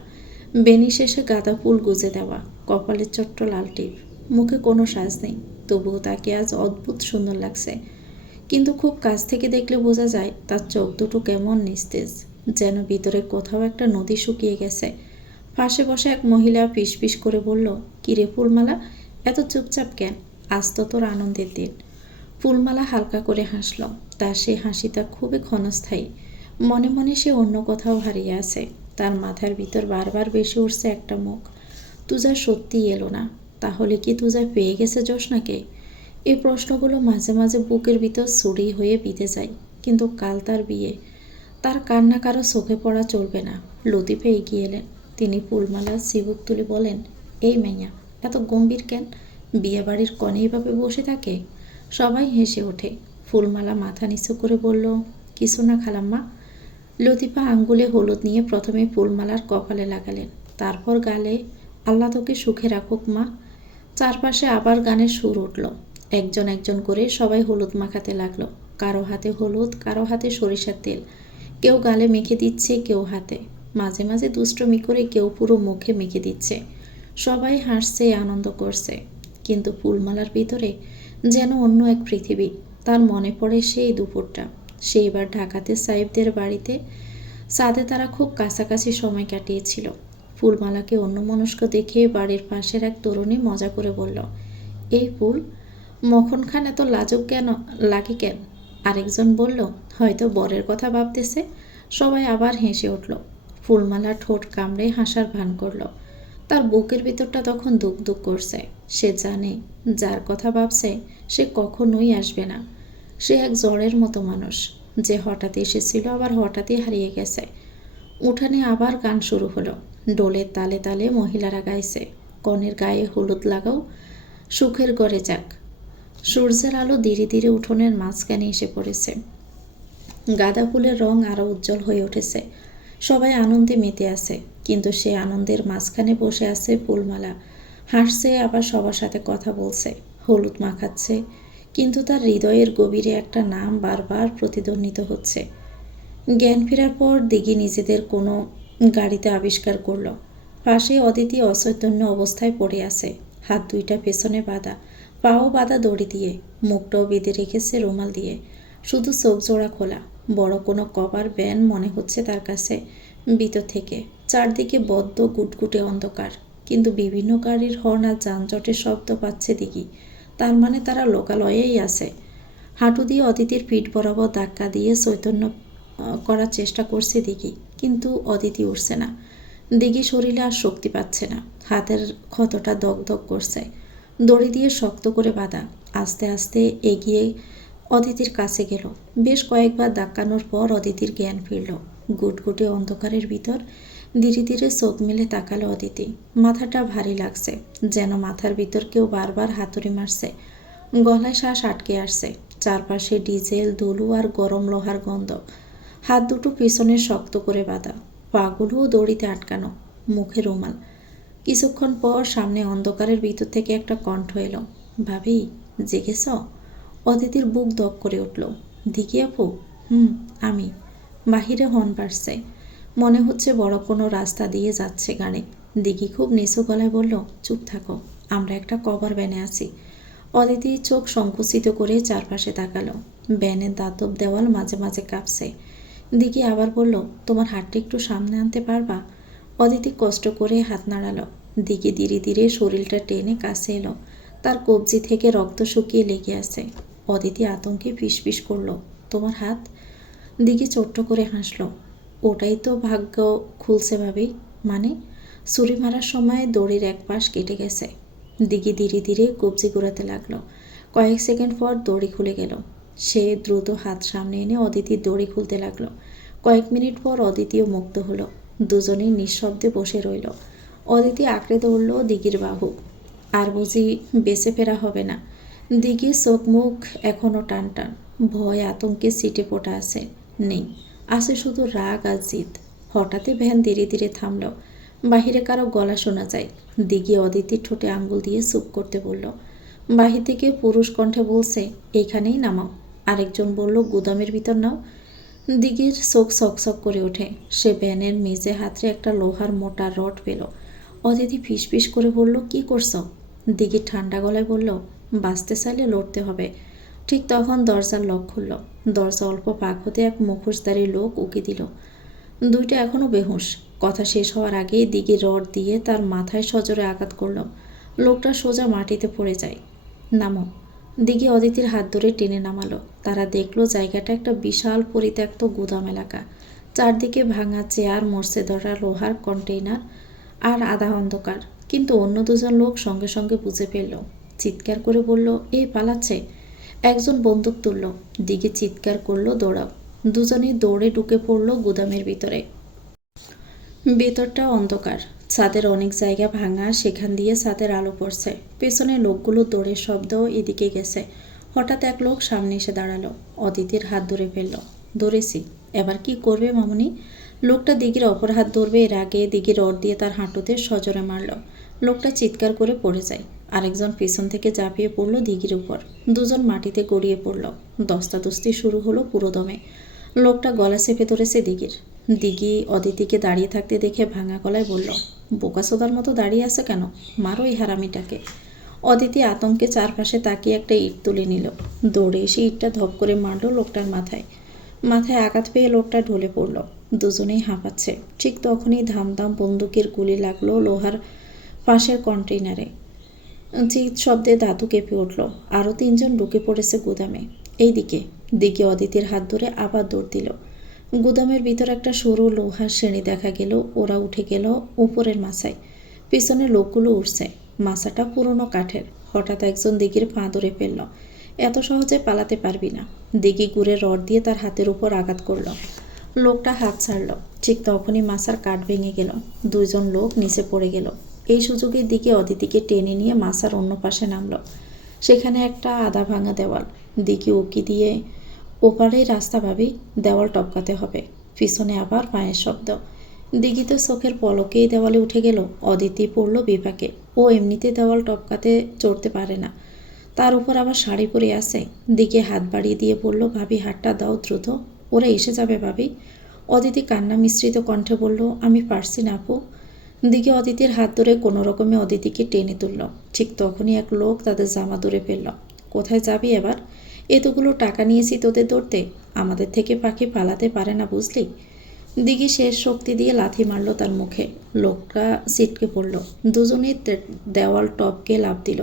বেনি শেষে গাঁদা ফুল গুজে দেওয়া, কপালে ছোট্ট লাল টিপ। মুখে কোনো সাজ নেই, তবুও তাকে আজ অদ্ভুত সুন্দর লাগছে। কিন্তু খুব কাছ থেকে দেখলে বোঝা যায় তার চোখ দুটো কেমন নিস্তেজ, যেন ভিতরে কোথাও একটা নদী শুকিয়ে গেছে। পাশে বসে এক মহিলা ফিসফিস করে বলল, কিরে ফুলমালা, এত চুপচাপ কেন? আজ তো তোর আনন্দের দিন। ফুলমালা হালকা করে হাসল। তার সেই হাসিটা খুবই ক্ষণস্থায়ী। মনে মনে সে অন্য কোথাও হারিয়ে আছে। তার মাথার ভিতর বারবার ভেসে উঠছে একটা মুখ। তুজা সত্যিই এলো না? তাহলে কি তুজা পেয়ে গেছে জ্যোৎস্নাকে? এই প্রশ্নগুলো মাঝে মাঝে বুকের ভিতর ছুরি হয়ে বিঁধে যায়। কিন্তু কাল তার বিয়ে, তার কান্না কারো চোখে পড়া চলবে না। লতিফা এগিয়ে এলেন। তিনি ফুলমালার চিবুক তুলে বলেন, এই মাইয়া, এত গম্ভীর কেন? বিয়ে বাড়ির কনে এভাবে বসে থাকে? সবাই হেসে ওঠে। ফুলমালা মাথা নিচু করে বলল, কিছু না খালাম্মা। লতিফা আঙ্গুলে হলুদ নিয়ে প্রথমে ফুলমালার কপালে লাগালেন, তারপর গালে। আল্লাহ তোকে সুখে রাখুক মা। চারপাশে আবার গানের সুর উঠল। একজন একজন করে সবাই হলুদ মাখাতে লাগলো। কারো হাতে হলুদ, কারো হাতে সরিষার তেল। কেউ গালে মেখে দিচ্ছে, কেউ হাতে। মাঝে মাঝে দুষ্টমি করে কেউ পুরো মুখে মেখে দিচ্ছে। সবাই হাসছে, আনন্দ করছে। কিন্তু ফুলমালার ভিতরে যেন অন্য এক পৃথিবী। তার মনে পড়ে সেই দুপুরটা, সেইবার ঢাকাতে সাহেবদের বাড়িতে ছাদে তারা খুব কাছাকাছি সময় কাটিয়েছিল। ফুলমালাকে অন্যমনস্ক দেখে বাড়ির পাশের এক তরুণী মজা করে বলল, এই ফুল, মখন খান এত লাজুক কেন লাগে কেন? আরেকজন বলল, হয়তো বরের কথা ভাবতেছে। সবাই আবার হেসে উঠল। ফুলমালা ঠোঁট কামড়ে হাসার ভান করল। তার বুকের ভিতরটা তখন দুক দুক করছে। সে জানে যার কথা ভাবছে সে কখনোই আসবে না। সে এক জ্বরের মতো মানুষ, যে হঠাৎ এসেছিল আবার হঠাৎই হারিয়ে গেছে। উঠানে আবার গান শুরু হলো। ডোলের তালে তালে মহিলারা গাইছে, কনের গায়ে হলুদ লাগাও, সুখের গড়ে যাক। সূর্যের আলো ধীরে ধীরে উঠোনের মাঝখানে এসে পড়েছে। গাঁদা ফুলের রং আরও উজ্জ্বল হয়ে উঠেছে। সবাই আনন্দে মেতে আছে, কিন্তু সে আনন্দের মাঝখানে বসে আছে ফুলমালা। হাসছে, আবার সবার সাথে কথা বলছে, হলুদ মাখাচ্ছে। কিন্তু তার হৃদয়ের গভীরে একটা নাম বারবার প্রতিধ্বনিত হচ্ছে। জ্ঞান ফেরার পর দিঘি নিজেদের কোনো গাড়িতে আবিষ্কার করলো। পাশে অদিতি অচৈতন্য অবস্থায় পড়ে আছে, হাত দুইটা পেছনে বাঁধা, পাও বাঁধা দড়ি দিয়ে, মুখটাও বেঁধে রেখেছে রুমাল দিয়ে, শুধু চোখ জোড়া খোলা। বড় কোনো কভার ভ্যান মনে হচ্ছে তার কাছে ভিতর থেকে। চারদিকে বদ্ধ গুটগুটে অন্ধকার, কিন্তু বিভিন্ন গাড়ির হর্ন আর যানজটের শব্দ পাচ্ছে দিঘি। তার মানে তারা লোকালয়েই আছে। হাঁটু দিয়ে অদিতির পিঠ বরাবর ধাক্কা দিয়ে চৈতন্য করার চেষ্টা করছে দিঘি, কিন্তু অদিতি উঠছে না। দিঘি শরীরে আর শক্তি পাচ্ছে না, হাতের ক্ষতটা দগদগ করছে। দড়ি দিয়ে শক্ত করে বাঁধা। আস্তে আস্তে এগিয়ে অদিতির কাছে গেল। বেশ কয়েকবার ধাক্কানোর পর অদিতির জ্ঞান ফিরল। গুটগুটে অন্ধকারের ভিতর ধীরে ধীরে চোখ মেলে তাকালো অদিতি। মাথাটা ভারী লাগছে, যেন মাথার ভিতর কেউ বারবার হাতুড়ি মারছে। গলায় শ্বাস আটকে আসছে। চারপাশে ডিজেল, ধুলো আর গরম লোহার গন্ধ। হাত দুটো পিছনে শক্ত করে বাঁধা, পাগুলোও দড়িতে আটকানো, মুখে রুমাল। কিছুক্ষণ পর সামনে অন্ধকারের ভিতর থেকে একটা কণ্ঠ এলো। ভাবি, জেগেছ? অদিতির বুক দপ করে উঠল। দিঘি আপু? আমি। বাহিরে হর্ন বাজছে, মনে হচ্ছে বড় কোনো রাস্তা দিয়ে যাচ্ছে গাড়ি। দিঘি খুব নিচু গলায় বলল, চুপ থাকো, আমরা একটা কভার ভ্যানে আছি। অদিতি চোখ সংকুচিত করে চারপাশে তাকালো। ভ্যানের দাতব দেওয়াল মাঝে মাঝে কাঁপছে। দিঘি আবার বলল, তোমার হাতটা একটু সামনে আনতে পারবা? অদিতি কষ্ট করে হাত নাড়ালো। দিঘি ধীরে ধীরে শরীরটা টেনে কাছে এলো। তার কবজি থেকে রক্ত শুকিয়ে লেগে আছে। অদিতি আতঙ্কে ফিসফিস করলো, তোমার হাত? দিঘি ছোট্ট করে হাসলো। ওটাই তো ভাগ্য খুলছে ভাবি। মানে? ছুরি মারার সময় দড়ির এক পাশ কেটে গেছে। দিঘি ধীরে ধীরে কবজি ঘোরাতে লাগলো। কয়েক সেকেন্ড পর দড়ি খুলে গেল। সে দ্রুত হাত সামনে এনে অদিতির দড়ি খুলতে লাগলো। কয়েক মিনিট পর অদিতিও মুক্ত হলো। দুজনেই নিঃশব্দে বসে রইল। অদিতি আঁকড়ে ধরল দিঘির বাহু। আর বুঝি বেঁচে ফেরা হবে না? দিঘির চোখ মুখ এখনও টান টান। ভয় আতঙ্কে সিটে পোটা আছে। নেই, আছে শুধু রাগ আর জিদ। হঠাৎই ভ্যান ধীরে ধীরে থামল। বাহিরে কারো গলা শোনা যায়। দিঘি অদিতির ঠোঁটে আঙ্গুল দিয়ে চুপ করতে বলল। বাহির থেকে পুরুষ কণ্ঠে বলছে, এইখানেই নামাও। আরেকজন বলল, গুদামের ভিতর নাও। দিঘির চোখ সকসক করে ওঠে। সে ভ্যানের মেঝে হাতড়ে একটা লোহার মোটা রড পেল। অদিতি ফিসফিস করে বলল, কি করছো? দিঘি ঠান্ডা গলায় বলল, বাঁচতে চাইলে লড়তে হবে। ঠিক তখন দরজার লক খুলল। দরজা অল্প পাক হতে এক মুখোশধারী লোক উকি দিল। দুইটা এখনও বেহুশ। কথা শেষ হওয়ার আগেই দিঘি রড দিয়ে তার মাথায় সজোরে আঘাত করল। লোকটা সোজা মাটিতে পড়ে যায়। নামো। দিঘি অদিতির হাত ধরে টেনে নামালো। তারা দেখলো জায়গাটা একটা বিশাল পরিত্যক্ত গুদাম এলাকা। চারদিকে ভাঙা চেয়ার, মরচে ধরা লোহার কন্টেইনার আর আধা অন্ধকার। কিন্তু অন্য দুজন লোক সঙ্গে সঙ্গে বুঝে ফেলল। চিৎকার করে বলল, এই পালাচ্ছে। একজন বন্দুক তুলল। দিঘি চিৎকার করলো, দৌড়াও। দুজনেই দৌড়ে ঢুকে পড়ল গুদামের ভিতরে। ভেতরটা অন্ধকার। ছাদের অনেক জায়গা ভাঙা, সেখান দিয়ে ছাদের আলো পড়ছে। পেছনে লোকগুলো দৌড়ের শব্দ এদিকে গেছে। হঠাৎ এক লোক সামনে এসে দাঁড়ালো। অদিতির হাত ধরে ফেলল। ধরেছি, এবার কি করবে মামুনি? লোকটা দিঘির অপর হাত ধরবে এর আগে দিঘি রড দিয়ে তার হাঁটুতে সজোরে মারল। লোকটা চিৎকার করে পড়ে যায়। আরেকজন পিছন থেকে ঝাঁপিয়ে পড়ল দিঘির উপর। দুজন মাটিতে গড়িয়ে পড়ল। দস্তাদস্তি শুরু হলো পুরোদমে। লোকটা গলা চেপে ধরেছে দিঘির। দিঘি অদিতিকে দাঁড়িয়ে থাকতে দেখে ভাঙা গলায় বলল, বোকাসোদার মতো দাঁড়িয়ে আছে কেন? মারো এই হারামিটাকে। অদিতি আতঙ্কে চারপাশে তাকিয়ে একটা ইট তুলে নিল। দৌড়ে এসে ইটটা ধপ করে মারল লোকটার মাথায়। মাথায় আঘাত পেয়ে লোকটা ঢলে পড়ল। দুজনেই হাঁপাচ্ছে। ঠিক তখনই ধামধাম বন্দুকের গুলি লাগলো লোহার পাশের কন্টেইনারে। চিৎ শব্দে ধাতু কেঁপে উঠল। আরও তিনজন ঢুকে পড়েছে গুদামে। এইদিকে। দিঘি অদিতির হাত ধরে আবার দৌড় দিল। গুদামের ভিতর একটা সরু লোহার শ্রেণী দেখা গেল। ওরা উঠে গেল উপরের মাচায়। পিছনে লোকগুলো উঠছে। মাচাটা পুরনো কাঠের। হঠাৎ একজন দিঘির পা ধরে ফেলল। এত সহজে পালাতে পারবি না। দিঘি ঘুরে রড দিয়ে তার হাতের উপর আঘাত করল। লোকটা হাত ছাড়ল। ঠিক তখনই মাচার কাঠ ভেঙে গেল। দুইজন লোক নিচে পড়ে গেল। এই সুযোগের দিকে অদিতিকে টেনে নিয়ে মাচার অন্য পাশে নামল। সেখানে একটা আধা ভাঙা দেওয়াল। দিঘি উকি দিয়ে, ওপারেই রাস্তা ভাবি, দেওয়াল টপকাতে হবে। পিছনে আবার পায়ের শব্দ। দিঘি তো চোখের পলকেই দেওয়ালে উঠে গেল। অদিতি পড়ল বিপাকে। ও এমনিতে দেওয়াল টপকাতে চড়তে পারে না, তার উপর আবার শাড়ি পরে আছে। দিঘি হাত বাড়িয়ে দিয়ে বলল, ভাবি হাতটা দাও দ্রুত, ওরা এসে যাবে ভাবি। অদিতি কান্না মিশ্রিত কণ্ঠে বলল, আমি পারছি না আপু। দিকে অদিতির হাত ধরে কোনো রকমে অদিতিকে টেনে তুলল। ঠিক তখনই এক লোক তাদের জামা ধরে ফেলল। কোথায় যাবি এবার? এতগুলো টাকা নিয়েছি তোদের ধরতে, আমাদের থেকে পাখি পালাতে পারে না বুঝলি? দিঘি শেষ শক্তি দিয়ে লাথি মারল তার মুখে। লোকটা ছিটকে পড়ল। দুজনেই দেওয়াল টপকে লাফ দিল।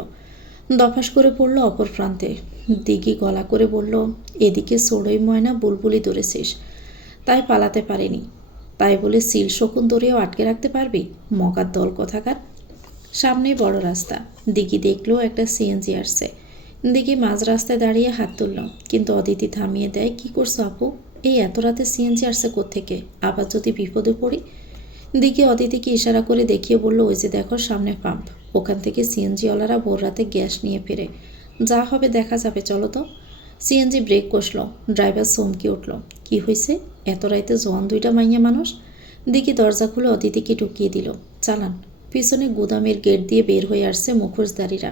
দফাস করে পড়ল অপর প্রান্তে। দিঘি গলা করে বলল, এদিকে সোড়ই ময়না বুলবুলি ধরেছিস, তাই পালাতে পারেনি। তাই বলে সিল শকুন ধরেও আটকে রাখতে পারবি? মগার দল কোথাকার। সামনেই বড় রাস্তা। দিঘি দেখলো একটা সিএনজি আসছে। দিঘি মাঝ রাস্তায় দাঁড়িয়ে হাত তুলল, কিন্তু অদিতি থামিয়ে দেয়। কি করছো আপু? এই এত রাতে সিএনজি আসছে কোত্থেকে? আবার যদি বিপদে পড়ি? দিঘি অদিতিকে ইশারা করে দেখিয়ে বলল, ওই যে দেখো সামনে পাম্প, ওখান থেকে সিএনজিওয়ালারা ভোর রাতে গ্যাস নিয়ে ফেরে। যা হবে দেখা যাবে, চলো তো। CNG break কষল। ড্রাইভার চমকে উঠল। কি হয়েছে? এত রাইতে জোয়ান দুইটা মাইয়া মানুষ। দিঘি দরজা খুলে অদিতিকে ঢুকিয়ে দিল। চালান। পিছনে গুদামের গেট দিয়ে বের হয়ে আসছে মুখোশধারীরা।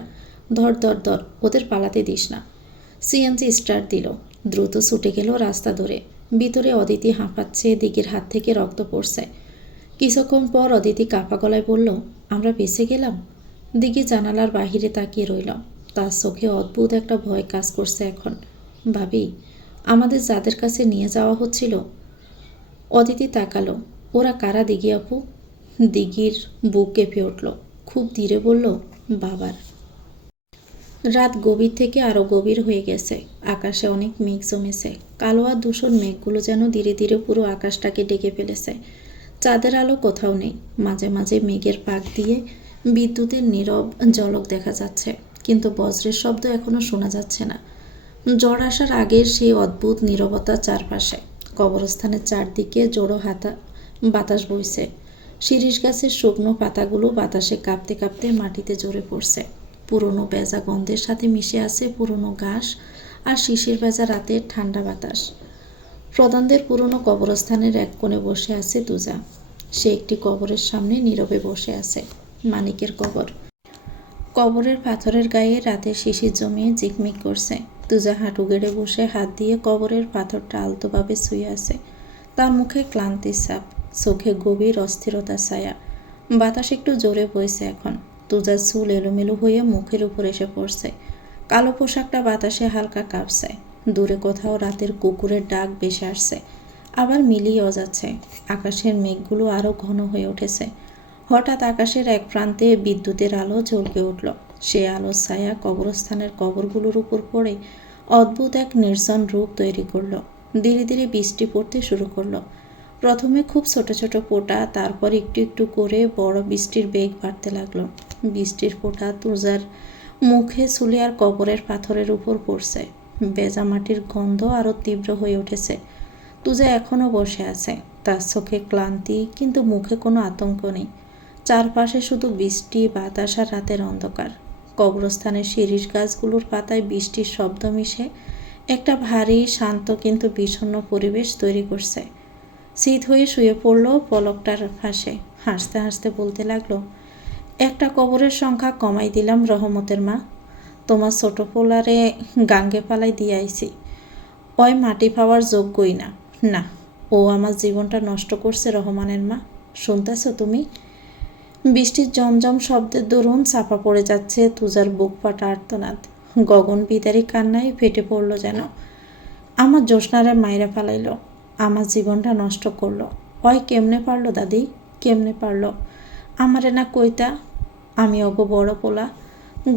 ধর ধর ধর, ওদের পালাতে দিস না। সিএনজি স্টার্ট দিল। দ্রুত ছুটে গেল রাস্তা ধরে। ভিতরে অদিতি হাঁপাচ্ছে, দিঘির হাত থেকে রক্ত পড়ছে। কিছুক্ষণ পর অদিতি কাঁপা গলায় বলল, আমরা বেঁচে গেলাম। দিঘি জানালার বাহিরে তাকিয়ে রইল। তার চোখে অদ্ভুত একটা ভয় কাজ করছে এখন। ভাবি, আমাদের যাদের কাছে নিয়ে যাওয়া হচ্ছিল। অদিতি তাকালো। ওরা কারা দিঘি আপু? দিঘির বুক কেঁপে উঠল। খুব ধীরে বলল, বাবার। রাত গভীর থেকে আরও গভীর হয়ে গেছে। আকাশে অনেক মেঘ জমেছে। কালো আর ধূসর মেঘগুলো যেন ধীরে ধীরে পুরো আকাশটাকে ডেকে ফেলেছে। চাঁদের আলো কোথাও নেই। মাঝে মাঝে মেঘের পাক দিয়ে বিদ্যুতের নীরব ঝলক দেখা যাচ্ছে, কিন্তু বজ্রের শব্দ এখনো শোনা যাচ্ছে না। ঝড় আসার আগের সেই অদ্ভুত নীরবতা চারপাশে। কবরস্থানের চারদিকে জোড়ো বাতাস বইছে। শিরীষ গাছের শুকনো পাতাগুলো বাতাসে কাঁপতে কাঁপতে মাটিতে ঝরে পড়ছে। পুরনো ভেজা গন্ধের সাথে মিশে আছে পুরনো ঘাস আর শিশির ভেজা রাতের ঠান্ডা বাতাস। প্রধানদের পুরনো কবরস্থানের এক কোণে বসে আছে তুজা। সে একটি কবরের সামনে নীরবে বসে আছে। মানিকের কবর। কবরের পাথরের গায়ে রাতের শিশির জমিয়ে ঝিকমিক করছে। তুজা হাঁটু গেড়ে বসে হাত দিয়ে কবরের পাথরটা আলতোভাবে ছুঁয়ে আছে। তার মুখে ক্লান্তির ছাপ, চোখে গভীর অস্থিরতার ছায়া। বাতাস একটু জোরে বইছে এখন। তুজার চুল এলোমেলো হয়ে মুখের উপর এসে পড়ছে। কালো পোশাকটা বাতাসে হালকা কাঁপছে। দূরে কোথাও রাতের কুকুরের ডাক ভেসে আসছে, আবার মিলিয়েও যাচ্ছে। আকাশের মেঘগুলো আরও ঘন হয়ে উঠেছে। হঠাৎ আকাশের এক প্রান্তে বিদ্যুতের আলো ঝলকে উঠল। সে আলোর ছায়া কবরস্থানের কবরগুলোর উপর পড়ে অদ্ভুত এক নির্জন রূপ তৈরি করলো। ধীরে ধীরে বৃষ্টি পড়তে শুরু করলো। প্রথমে খুব ছোট ছোট ফোঁটা, তারপর একটু একটু করে বড় বৃষ্টির বেগ বাড়তে লাগলো। বৃষ্টির ফোঁটা তুজার মুখে, চুলে আর কবরের পাথরের উপর পড়ছে। ভেজা মাটির গন্ধ আরও তীব্র হয়ে উঠেছে। তুজা এখনও বসে আছে। তার চোখে ক্লান্তি, কিন্তু মুখে কোনো আতঙ্ক নেই। চারপাশে শুধু বৃষ্টি, বাতাস আর রাতের অন্ধকার। কবরস্থানের শিরীষ গাছগুলোর পাতায় বৃষ্টির শব্দ মিশে একটা ভারী, শান্ত কিন্তু বিষণ্ণ পরিবেশ তৈরি করছে। শীত হয়ে শুয়ে পড়ল পলকটার পাশে। হাসতে হাসতে বলতে লাগলো, একটা কবরের সংখ্যা কমাই দিলাম রহমতের মা। তোমার ছোট পোলারে গাঙ্গে পালাই দিয়ে আইছি। ওই মাটি পাওয়ার যোগ্যই না। না, ও আমার জীবনটা নষ্ট করছে রহমানের মা। শুনতেছ তুমি? বৃষ্টির জমজম শব্দের দরুন চাপা পড়ে যাচ্ছে তুজার বুক ফাটা আর্তনাদ। গগন বিদারী কান্নায় ফেটে পড়ল যেন। আমার জ্যোৎস্নারে মাইরা ফালাইল, আমার জীবনটা নষ্ট করলো। ওই কেমনে পারলো দাদি, কেমনে পারলো? আমারে না কইতা? আমি অগো বড় পোলা।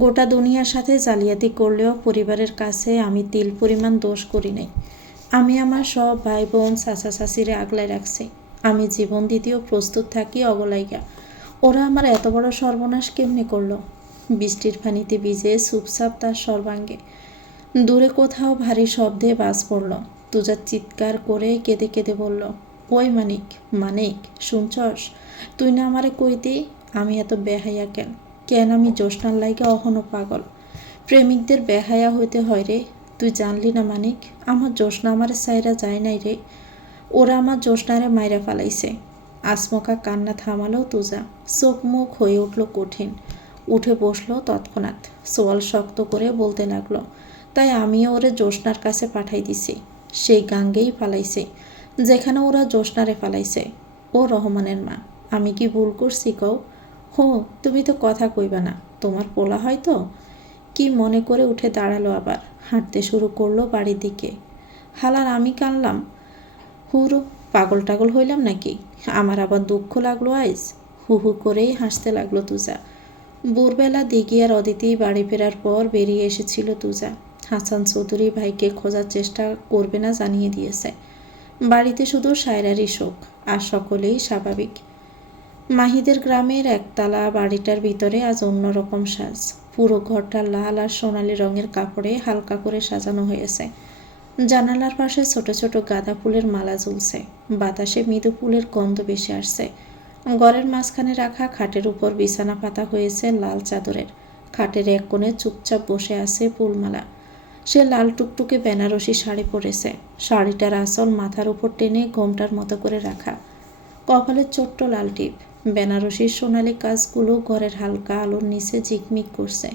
গোটা দুনিয়ার সাথে জালিয়াতি করলেও পরিবারের কাছে আমি তিল পরিমাণ দোষ করি নাই। আমি আমার সব ভাই বোন, চাচা চাচিরে আগলায় রাখছি। আমি জীবন দিতেও প্রস্তুত থাকি অগলাইগা। ওরা আমার এত বড় সর্বনাশ কেমনে করলো? বৃষ্টির পানিতে ভিজে চুপচাপ তার সর্বাঙ্গে। দূরে কোথাও ভারী শব্দে বাজ পড়ল। তুজা চিৎকার করে কেঁদে কেঁদে বলল, ওই মানিক, মানিক শুনছস? তুই না আমারে কইতি আমি এত বেহাইয়া কেন? কেন আমি জ্যোৎস্নার লাইগা অহনো পাগল? প্রেমিকদের বেহায়া হইতে হয় রে। তুই জানলি না মানিক, আমার জ্যোৎস্না আমারে সাইরা যায় নাই রে। ওরা আমার জ্যোৎস্নারে মাইরা ফালাইছে। আসমকা কান্না থামালো তুজা। চোখ মুখ হয়ে উঠল কঠিন। উঠে বসলো তৎক্ষণাৎ। সোয়াল শক্ত করে বলতে লাগলো, তাই আমিও ওরে জ্যোৎস্নার কাছে পাঠাই দিছি। সেই গাঙ্গেই ফালাইছে, যেখানে ওরা জ্যোৎস্নারে ফালাইছে। ও রহমানের মা, আমি কি ভুল করছি কও? হো, তুমি তো কথা কইবা না, তোমার পোলা হয়তো। কি মনে করে উঠে দাঁড়ালো, আবার হাঁটতে শুরু করলো বাড়ির দিকে। হালার আমি কানলাম, হুরু, পাগল টাগল হইলাম নাকি? আমার আবার দুঃখ লাগলো আইজ। হু হু করেই হাসতে লাগলো তুজা। ভোরবেলা দিঘি আর অদিতি বাড়ি ফেরার পর বেরিয়ে এসেছিল তুজা। হাসান চৌধুরী ভাইকে খোঁজার চেষ্টা করবে না জানিয়ে দিয়েছে। বাড়িতে শুধু সায়রারই শোক, আর সকলেই স্বাভাবিক। মাহিদের গ্রামের একতলা বাড়িটার ভিতরে আজ অন্যরকম সাজ। পুরো ঘরটা লাল আর সোনালি রঙের কাপড়ে হালকা করে সাজানো হয়েছে। জানালার পাশে ছোট ছোট গাঁদা ফুলের মালা ঝুলছে। বাতাসে মৃদু ফুলের গন্ধ ভেসে আসছে। ঘরের মাঝখানে রাখা খাটের উপর বিছানা পাতা হয়েছে লাল চাদরের। খাটের এক কোণে চুপচাপ বসে আছে ফুলমালা। সে লাল টুকটুকে বেনারসি শাড়ি পরেছে। শাড়িটার আঁচল মাথার উপর টেনে ঘোমটার মতো করে রাখা। কপালে ছোট্ট লাল টিপ। বেনারসির সোনালি কাজগুলো ঘরের হালকা আলোর নিচে ঝিকমিক করছে।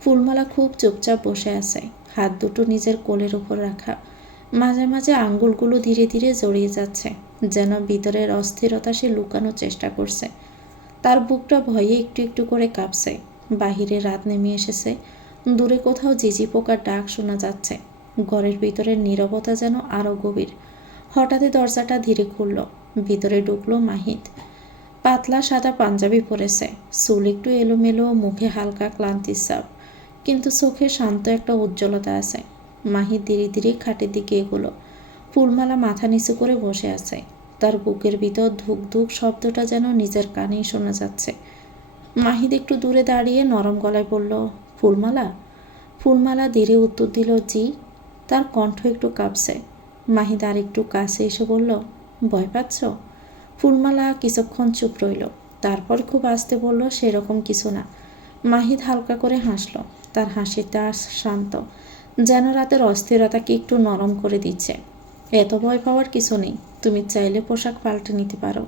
ফুলমালা খুব চুপচাপ বসে আছে, হাত দুটো নিজের কোলের উপর রাখা। মাঝে মাঝে আঙ্গুলগুলো ধীরে ধীরে জড়িয়ে যাচ্ছে, যেন ভিতরের অস্থিরতা সে লুকানোর চেষ্টা করছে। তার বুকটা ভয়ে একটু একটু করে কাঁপছে। বাহিরে রাত নেমে এসেছে। দূরে কোথাও ঝিঝি পোকার ডাক শোনা যাচ্ছে। ঘরের ভিতরের নীরবতা যেন আরো গভীর। হঠাৎই দরজাটা ধীরে খুলল। ভিতরে ঢুকলো মাহিদ। পাতলা সাদা পাঞ্জাবি পরেছে, চুল একটু এলোমেলো, মুখে হালকা ক্লান্তির ছাপ, কিন্তু চোখে শান্ত একটা উজ্জ্বলতা আছে। মাহিদ ধীরে ধীরে খাটের দিকে এগোলো। ফুলমালা মাথা নিচু করে বসে আছে। তার বুকের ভিতর ধুক ধুক শব্দটা যেন নিজের কানেই শোনা যাচ্ছে। মাহিদ একটু দূরে দাঁড়িয়ে নরম গলায় বলল, ফুলমালা। ফুলমালা ধীরে উত্তর দিল, জি। তার কণ্ঠ একটু কাঁপছে। মাহিদ আর একটু কাছে এসে বলল, ভয় পাচ্ছ? ফুলমালা কিছুক্ষণ চুপ রইল, তারপর খুব আস্তে বলল, সেরকম কিছু না। মাহিদ হালকা করে হাসল। তার হাসিটা শান্ত, যেন রাতের অস্থিরতাকে একটু নরম করে দিচ্ছে। এত ভয় পাওয়ার কিছু নেই, তুমি চাইলে পোশাক পাল্টে নিতে পারো।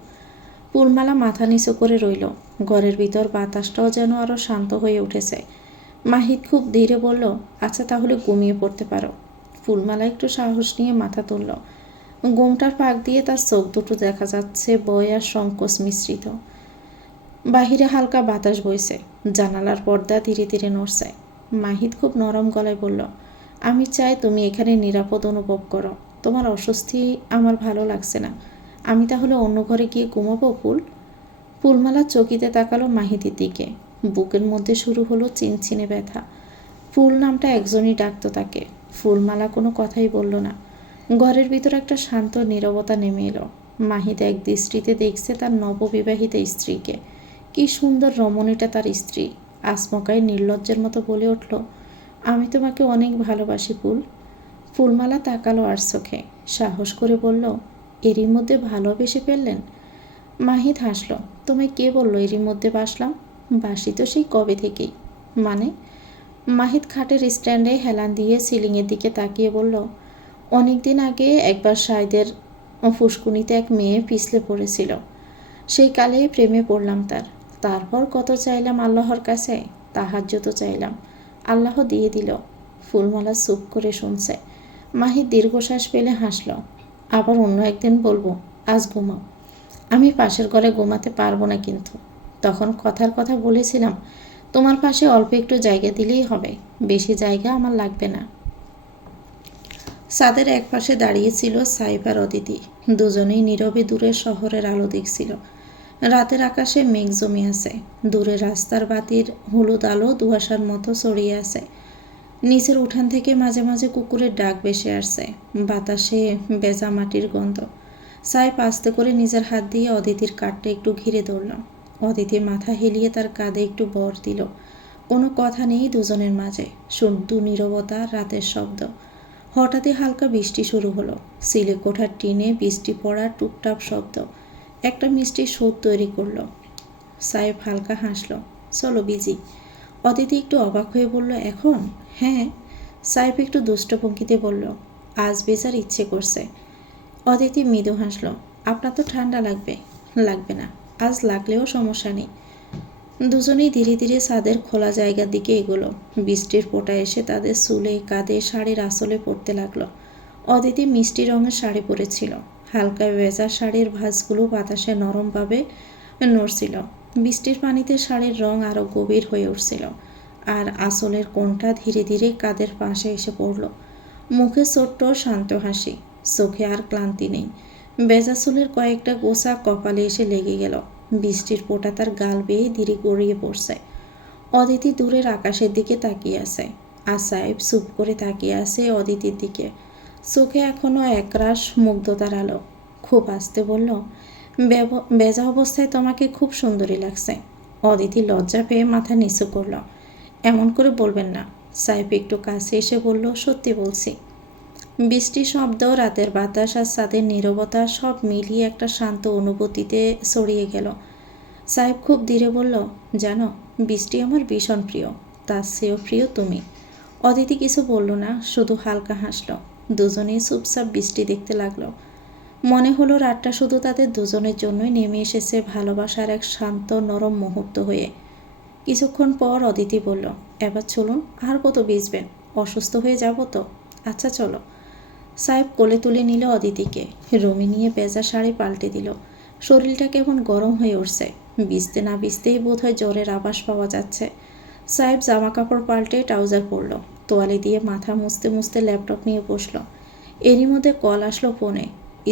ফুলমালা মাথা নিচু করে রইল। ঘরের ভিতর বাতাসটাও যেন আরো শান্ত হয়ে উঠেছে। মাহিদ খুব ধীরে বলল, আচ্ছা তাহলে ঘুমিয়ে পড়তে পারো। ফুলমালা একটু সাহস নিয়ে মাথা তুলল। ঘোমটার পাক দিয়ে তার চোখ দুটো দেখা যাচ্ছে ভয় আর সংকোচ মিশ্রিত। বাহিরে হালকা বাতাস বইছে। জানালার পর্দা ধীরে ধীরে নড়ছে। মাহিদ খুব নরম গলায় বলল, আমি চাই তুমি এখানে নিরাপদ অনুভব করো। তোমার অস্বস্তি আমার ভালো লাগছে না। আমি তাহলে অন্য ঘরে গিয়ে ঘুমাবো ফুল? ফুলমালা চকিতে তাকালো মাহিদের দিকে। বুকের মধ্যে শুরু হলো চিনচিনে ব্যথা। ফুল নামটা একজনই ডাকতো তাকে। ফুলমালা কোনো কথাই বলল না। ঘরের ভিতর একটা শান্ত নীরবতা নেমে এলো। মাহিদ এক দৃষ্টিতে দেখছে তার নববিবাহিত স্ত্রীকে। কি সুন্দর রমণীটা তার স্ত্রী। আচমকাই নির্লজ্জের মতো বলে উঠল, আমি তোমাকে অনেক ভালোবাসি ফুল। ফুলমালা তাকালো আর চোখে, সাহস করে বলল, এরই মধ্যে ভালোবেসে ফেললেন? মাহিদ হাসল, তোমায় কে বললো এরই মধ্যে বাসলাম? বাসি তো সেই কবে থেকেই। মানে? মাহিদ খাটের স্ট্যান্ডে হেলান দিয়ে সিলিংয়ের দিকে তাকিয়ে বলল, অনেক দিন আগে একবার সাইদের ফুসকুনিতে এক মেয়ে পিছলে পড়েছিল। সেই কালেই প্রেমে পড়লাম তার। তারপর কত চাইলাম আল্লাহর কাছে, তাহাজ্জুদও চাইলাম, আল্লাহ দিয়ে দিল। ফুলমালা চুপ করে শুনছে। মাহিদ দীর্ঘশ্বাস ফেলে হাসল। আবার অন্য একদিন বলবো, আজ ঘুমাও। আমি পাশের ঘরে ঘুমাতে পারবো না কিন্তু। তখন কথার কথা বলেছিলাম, তোমার পাশে অল্প একটু জায়গা দিলেই হবে, বেশি জায়গা আমার লাগবে না। ছাদের এক পাশে দাঁড়িয়েছিল সাইফ আর অদিতি। দুজনেই নীরবে দূরের শহরের আলো দেখছিল। রাতের আকাশে মেঘ জমে আছে। দূরে রাস্তার বাতির হলুদ আলো দুয়াশার মতো ছড়িয়ে আছে। নিচের উঠান থেকে মাঝে মাঝে কুকুরের ডাক ভেসে আসছে। বাতাসে ভেজা মাটির গন্ধ। সাইফ আস্তে করে নিজের হাত দিয়ে অদিতির কাঠটা একটু ঘিরে ধরল। অদিতি মাথা হেলিয়ে তার কাঁধে একটু বর দিল। কোনো কথা নেই দুজনের মাঝে, শুদ্ধ নীরবতা, রাতের শব্দ। হঠাৎই হালকা বৃষ্টি শুরু হলো। সিলে কোঠার টিনে বৃষ্টি পড়ার টুপটাপ শব্দ একটা মিষ্টি সুর তৈরি করলো। সাইফ হালকা হাসল, চলো বিজি। অদিতি একটু অবাক হয়ে বলল, এখন? হ্যাঁ। সাইফ একটু দুষ্ট ভঙ্গিতে বলল, আজ বেচার ইচ্ছে করছে। অদিতি মৃদু হাসল, আপনার তো ঠান্ডা লাগবে। লাগবে না, আজ লাগলেও সমস্যা নেই। দুজনেই ধীরে ধীরে ছাদের খোলা জায়গার দিকে এগোলো। বৃষ্টির ফোঁটা এসে তাদের চুলে, কাঁধে, শাড়ির আঁচলে পড়তে লাগলো। অদিতি মিষ্টি রঙের শাড়ি পরেছিল। হালকা ভেজা শাড়ির ভাঁজগুলো বাতাসে নরমভাবে নড়ছিল। বৃষ্টির পানিতে শাড়ির রং আরও গভীর হয়ে উঠছিল, আর আসলের কোণটা ধীরে ধীরে কাদের পাশে এসে পড়ল। মুখে ছোট্ট শান্ত হাসি, চোখে আর ক্লান্তি নেই। বেজা চুলের কয়েকটা গোছা কপালে এসে লেগে গেল। বৃষ্টির ফোঁটা তার গাল বেয়ে ধীরে গড়িয়ে পড়ছে। অদিতি দূরের আকাশের দিকে তাকিয়ে আছে, আর সাহেব চুপ করে তাকিয়ে আছে অদিতির দিকে। চোখে এখনো একরাশ মুগ্ধতার আলো। খুব আস্তে বলল, বেজা অবস্থায় তোমাকে খুব সুন্দরী লাগছে। অদিতি লজ্জা পেয়ে মাথা নিচু করল। এমন করে বলবেন না। সাহেব একটু কাছে এসে বলল, সত্যি বলছি। বৃষ্টির শব্দ, রাতের বাতাস আর ছাদের নীরবতা সব মিলিয়ে একটা শান্ত অনুভূতিতে ছড়িয়ে গেল। সাহেব খুব ধীরে বলল, জানো, বৃষ্টি আমার ভীষণ প্রিয়, তার চেয়েও প্রিয় তুমি। অদিতি কিছু বলল না, শুধু হালকা হাসল। দুজনেই চুপচাপ বৃষ্টি দেখতে লাগলো। মনে হলো রাতটা শুধু তাদের দুজনের জন্যই নেমে এসেছে ভালোবাসার এক শান্ত নরম মুহূর্ত হয়ে। কিছুক্ষণ পর অদিতি বলল, এবার চলুন, আর কত ভিজবেন, অসুস্থ হয়ে যাব তো। আচ্ছা চলো। সাহেব কোলে তুলে নিল অদিতিকে, রুমে নিয়ে ভেজা শাড়ি পাল্টে দিল। শরীরটা কেমন গরম হয়ে উঠছে। ভিজতে না ভিজতেই বোধহয় জ্বরের আভাস পাওয়া যাচ্ছে। সাহেব জামা কাপড় পাল্টে ট্রাউজার পরল, তোয়ালে দিয়ে মাথা মুছতে মুছতে ল্যাপটপ নিয়ে বসল। এরই মধ্যে কল আসলো ফোনে।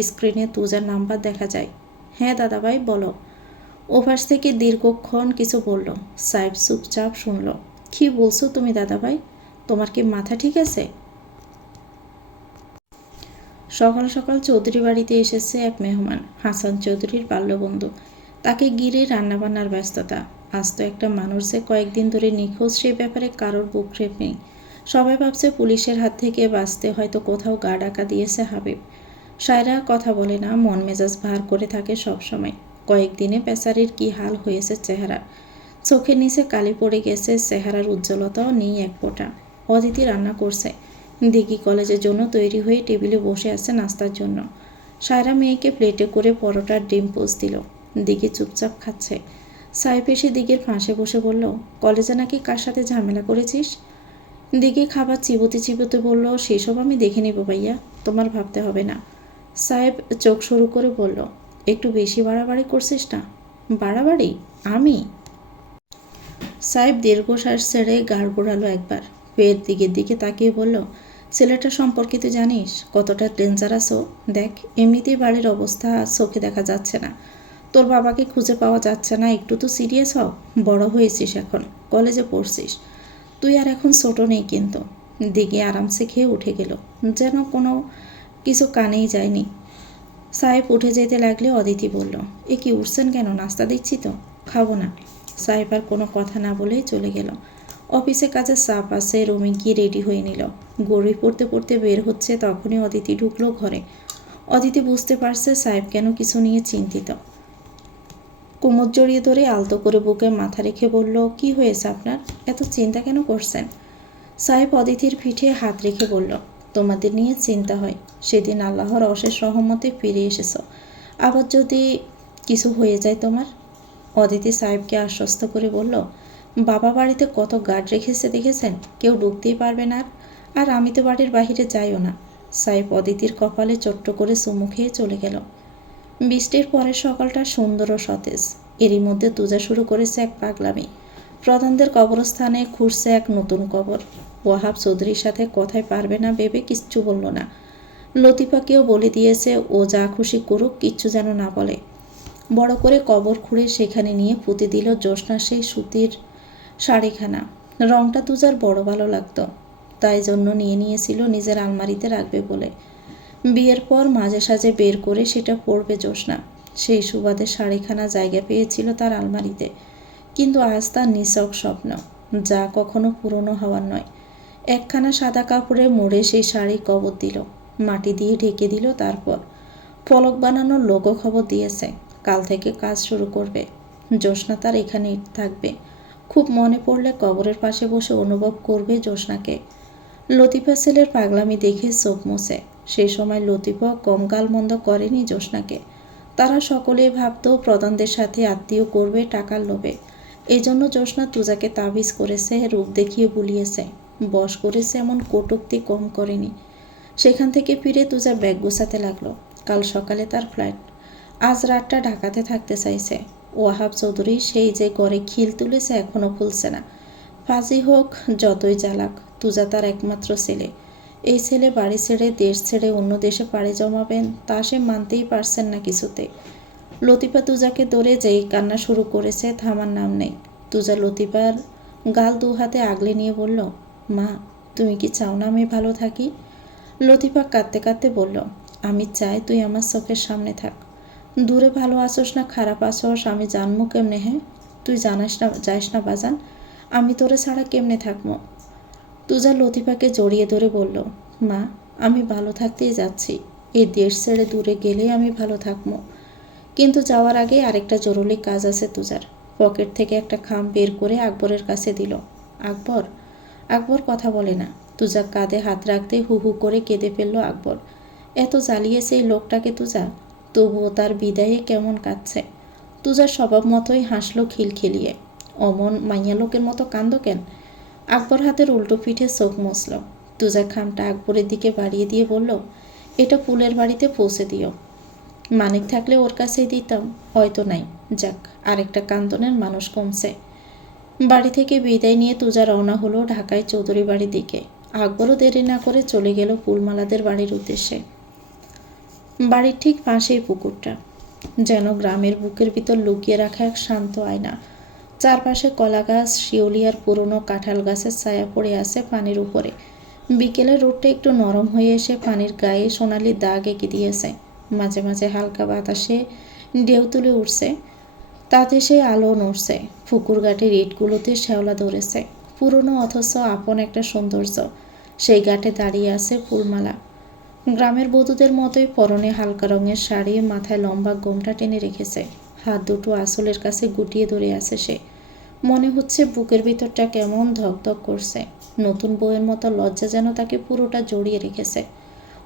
স্ক্রিনে তুজার নাম্বার দেখা যায়। হ্যাঁ দাদাভাই, বলো। ওপাশ থেকে দীর্ঘক্ষণ কিছু বলল। সাহেব চুপচাপ শুনল। কি বলছো তুমি দাদাভাই? তোমার কি মাথা ঠিক আছে? সকাল সকাল চৌধুরী বাড়িতে এসেছে এক মেহমান, হাসান চৌধুরীর বাল্যবন্ধু। তাকে ঘিরে রান্নাবান্নার ব্যস্ততা। আজ তো একটা মানুষ যে কয়েকদিন ধরে নিখোঁজ, সে ব্যাপারে কারোর বুকক্ষেপ নেই। সবাই ভাবছে পুলিশের হাত থেকে বাঁচতে হয়তো কোথাও গা ডাকা দিয়েছে হাবিব। সায়রা কথা বলে না, মন মেজাজ ভার করে থাকে সবসময়। কয়েকদিনে বেচারির কি হাল হয়েছে চেহারা। চোখের নিচে কালি পড়ে গেছে, চেহারার উজ্জ্বলতাও নেই এক ফোঁটা। অদিতি রান্না করছে। দিঘি কলেজের জন্য তৈরি হয়ে টেবিলে বসে আছে নাস্তার জন্য। সায়রা মেয়েকে প্লেটে করে পরোটার ডিম পোস্ট দিল। দিঘি চুপচাপ খাচ্ছে। সাহেব এসে দিঘির ফাঁসে বসে বলল, কলেজে নাকি কার সাথে ঝামেলা করেছিস? দিঘি খাবার চিবোতে চিবোতে বলল, সেসব আমি দেখে নেব ভাইয়া, তোমার ভাবতে হবে না। সাহেব চোখ শুরু করে বলল, একটু বেশি বাড়াবাড়ি করছিস না? বাড়াবাড়ি? আমি? সাহেব দীর্ঘশ্বাস ছেড়ে গাড় গোড়ালো একবার। ফের দিকের দিকে তাকিয়ে বলল, ছেলেটা সম্পর্কে তুই জানিস কতটা ডেঞ্জারাস ও? দেখ, এমনিতেই বাড়ির অবস্থা চোখে দেখা যাচ্ছে না। তোর বাবাকে খুঁজে পাওয়া যাচ্ছে না, একটু তো সিরিয়াস হও। বড় হয়েছিস এখন, কলেজে পড়ছিস। তুই আর এখন ছোট নেই কিন্তু। দিকে আরামসে খেয়ে উঠে গেল, যেন কোনো কিছু কানেই যায়নি। সাহেব উঠে যেতে লাগলে অদিতি বলল, এ কি উঠছেন কেন? নাস্তা দিচ্ছি তো। খাবো না। সাহেব আর কোনো কথা না বলেই চলে গেল। অফিসে কাজের চাপ আছে, রুমে গিয়ে রেডি হয়ে নিল। গড়ি পড়তে পড়তে বের হচ্ছে, তখনই অদিতি ঢুকলো ঘরে। অদিতি বুঝতে পারছে সাহেব কেন কিছু নিয়ে চিন্তিত। কোমর জড়িয়ে ধরে আলতো করে বুকে মাথা রেখে বলল, কি হয়েছে আপনার? এত চিন্তা কেন করছেন? সাহেব অদিতির পিঠে হাত রেখে বলল, তোমাদের নিয়ে চিন্তা হয়। সেদিন আল্লাহর অশেষ রহমতে ফিরে এসেছ, আবার যদি কিছু হয়ে যায় তোমার? অদিতি সাহেবকে আশ্বস্ত করে বলল, বাবা বাড়িতে কত গার্ড রেখেছে দেখেছেন, কেউ ঢুকতেই পারবে না। আর আমি তো বাড়ির বাহিরে যাইও না। সাহেব অদিতির কপালে চট্ট করে চুমু খেয়ে চলে গেল। বৃষ্টির পরের সকালটা সুন্দর ও সতেজ। এরই মধ্যে তুজা শুরু করেছে এক পাগলামি। প্রধানদের কবরস্থানে খুঁড়ছে এক নতুন কবর। ওয়াহাব চৌধুরীর সাথে কথায় পারবে না ভেবে কিচ্ছু বলল না। লতিফাকেও বলে দিয়েছে ও যা খুশি করুক, কিচ্ছু যেন না বলে। বড় করে কবর খুঁড়ে সেখানে নিয়ে পুঁতে দিল জ্যোৎস্নার সেই সুতির শাড়িখানা। রংটা তুজার বড় ভালো লাগতো, তাই জন্য নিয়ে নিয়েছিল নিজের আলমারিতে রাখবে বলে। বিয়ের পর মাঝে সাঝে বের করে সেটা পরবে জ্যোৎস্না। সেই সুবাদে শাড়িখানা জায়গা পেয়েছিল তার আলমারিতে। কিন্তু আজ তার নিছক স্বপ্ন, যা কখনো পুরনো হওয়ার নয়। একখানা সাদা কাপড়ে মুড়ে সেই শাড়ি কবর দিল, মাটি দিয়ে ঢেকে দিল। তারপর ফলক বানানোর লোকও খবর দিয়েছে, কাল থেকে কাজ শুরু করবে। জ্যোৎস্না তার এখানেই থাকবে। খুব মনে পড়লে কবরের পাশে বসে অনুভব করবে জ্যোৎস্নাকে। লতিফা ছেলের পাগলামি দেখে চোখ মোছে। সে সময় লতিফা কম গালমন্দ করেনি জ্যোৎস্নাকে। তারা সকলেই ভাবত প্রধানদের সাথে আত্মীয় করবে টাকার লোভে। এজন্য জ্যোৎস্না তুজাকে তাবিজ করেছে, রূপ দেখিয়ে বুলিয়েছে, বশ করেছে, এমন কটূক্তি কম করেনি। সেখান থেকে ফিরে তুজা ব্যাগ গোছাতে লাগলো। কাল সকালে তার ফ্লাইট। আজ রাতটা ঢাকাতে থাকতে চাইছে। ওয়াহাব চৌধুরী সেই যে গড়ে খিল তুলেছে এখনও ভুলছে না। ফাজি হোক যতই চালাক, তুজা তার একমাত্র ছেলে। এই ছেলে বাড়ি ছেড়ে দেশ ছেড়ে অন্য দেশে পাড়ি জমাবেন তা সে মানতেই পারছেন না কিছুতে। লতিফা তুজাকে ধরে যেই কান্না শুরু করেছে থামার নাম নেই। তুজা লতিফার গাল দু হাতে আগলে নিয়ে বলল, মা তুমি কি চাও না আমি ভালো থাকি? লতিফা কাঁদতে কাঁদতে বলল, আমি চাই তুই আমার চোখের সামনে থাক। দূরে ভালো আসোস না খারাপ আসোস আমি জানবো কেমনে? হ্যাঁ, তুই জানাস না যাস না বাজান, আমি তোরে ছাড়া কেমনে থাকবো? তুজা লতিফাকে জড়িয়ে ধরে বলল, মা আমি ভালো থাকতেই যাচ্ছি, এই দেশ ছেড়ে দূরে গেলেই আমি ভালো থাকবো। কিন্তু যাওয়ার আগে আরেকটা জরুরি কাজ আছে তুজার। পকেট থেকে একটা খাম বের করে আকবরের কাছে দিল। আকবর আকবর কথা বলে না। তুজা কাঁধে হাত রাখতে হু হু করে কেঁদে ফেলল আকবর। এত জ্বালিয়েছে এই লোকটাকে তুজা, তবুও তার বিদায়ে কেমন কাঁদছে। তুজার স্বভাব মতোই হাসলো খিলখিলিয়ে। অমন মাইয়া লোকের মতো কান্দ কেন? আকবর হাতের উল্টো পিঠে চোখ মুছল। তুজা খামটা আকবরের দিকে বাড়িয়ে দিয়ে বলল, এটা ফুলের বাড়িতে পৌঁছে দিও। মানিক থাকলে ওর কাছেই দিতাম, হয়তো নাই। যাক, আরেকটা কান্দনের মানুষ কমছে। বাড়ি থেকে বিদায় নিয়ে তুজা রওনা হলো ঢাকায় চৌধুরী বাড়ির দিকে। আকবরও দেরি না করে চলে গেল ফুলমালাদের বাড়ির উদ্দেশ্যে। বাড়ির ঠিক পাশেই পুকুরটা, যেন গ্রামের বুকের ভিতর লুকিয়ে রাখা এক শান্ত আয়না। চারপাশে কলা গাছ, শিউলি আর পুরনো কাঁঠাল গাছের ছায়া পড়ে আছে পানির উপরে। বিকেলের রোদটা একটু নরম হয়ে এসে পানির গায়ে সোনালি দাগ এঁকে দিয়েছে। মাঝে মাঝে হালকা বাতাসে ঢেউ তুলে উঠছে, তাতে সে আলো নড়ছে। পুকুর ঘাটের ইটগুলোতে শ্যাওলা ধরেছে, পুরনো অথচ আপন একটা সৌন্দর্য। সেই ঘাটে দাঁড়িয়ে আছে ফুলমালা, গ্রামের বধূদের মতোই পরনে হালকা রঙের শাড়ি, মাথায় লম্বা গোমটা টেনে রেখেছে। হাত দুটো আঁচলের কাছে গুটিয়ে ধরে আছে সে। মনে হচ্ছে বুকের ভিতরটা কেমন ধকধক করছে। নতুন বউয়ের মতো লজ্জা যেন তাকে পুরোটা জড়িয়ে রেখেছে।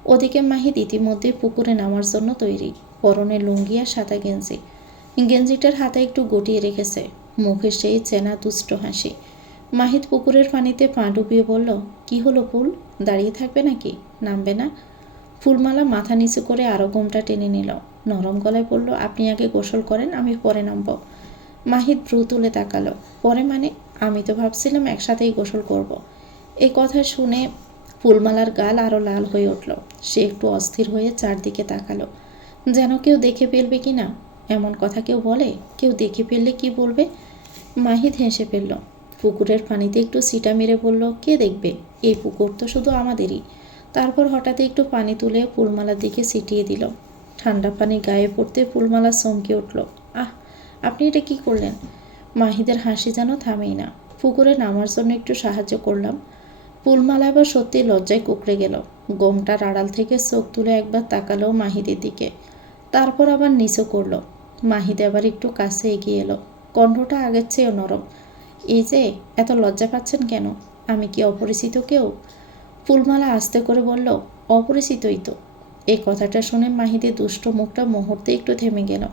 ওদিকে মাহিদ ইতিমধ্যে পুকুরে নামার জন্য তৈরি, পরনে লুঙ্গি আর সাদা গেঞ্জি। গেঞ্জিটার হাতে একটু গটিয়ে রেখেছে, মুখে সেই চেনা দুষ্ট হাসি। মাহিদ পুকুরের পানিতে পা ডুবিয়ে বলল, কি হলো ফুল, দাঁড়িয়ে থাকবে নাকি, নামবে না? ফুলমালা মাথা নিচু করে আরও গোমটা টেনে নিল। নরম গলায় বলল, আপনি আগে গোসল করেন, আমি পরে নামব। মাহিদ ভ্রু তুলে তাকালো। পরে মানে? আমি তো ভাবছিলাম একসাথেই গোসল করব। এই কথা শুনে ফুলমালার গাল আরও লাল হয়ে উঠল। সে একটু অস্থির হয়ে চারদিকে তাকালো, যেন কেউ দেখে ফেলবে কি না। এমন কথা কেউ বলে? কেউ দেখে ফেললে কি বলবে? মাহিদ হেসে ফেলল। পুকুরের পানিতে একটু সিটা মেরে বলল, কে দেখবে, এই পুকুর তো শুধু আমাদেরই। তারপর হঠাৎ একটু পানি তুলে ফুলমালার দিকে ছিটিয়ে দিল। ঠান্ডা পানি গায়ে পড়তে ফুলমালা চমকে উঠল। আহ, আপনি এটা কি করলেন? মাহিদের হাসি যেন থামেই না। পুকুরে নামার জন্য একটু সাহায্য করলাম। ফুলমালা এবার সত্যি লজ্জায় কুঁকড়ে গেল। গোমটার আড়াল থেকে চোখ তুলে একবার তাকালো মাহিদের দিকে, তারপর আবার নিচু করল। মাহিদ আবার একটু কাছে এগিয়ে এলো, কণ্ঠটা আগের চেয়েও নরম। এই যে, এত লজ্জা পাচ্ছেন কেন? আমি কি অপরিচিত কেউ? ফুলমালা আস্তে করে বলল, অপরিচিতই তো। এই কথাটা শুনে মাহিদের দুষ্ট মুখটা মুহূর্তে একটু থেমে গেল।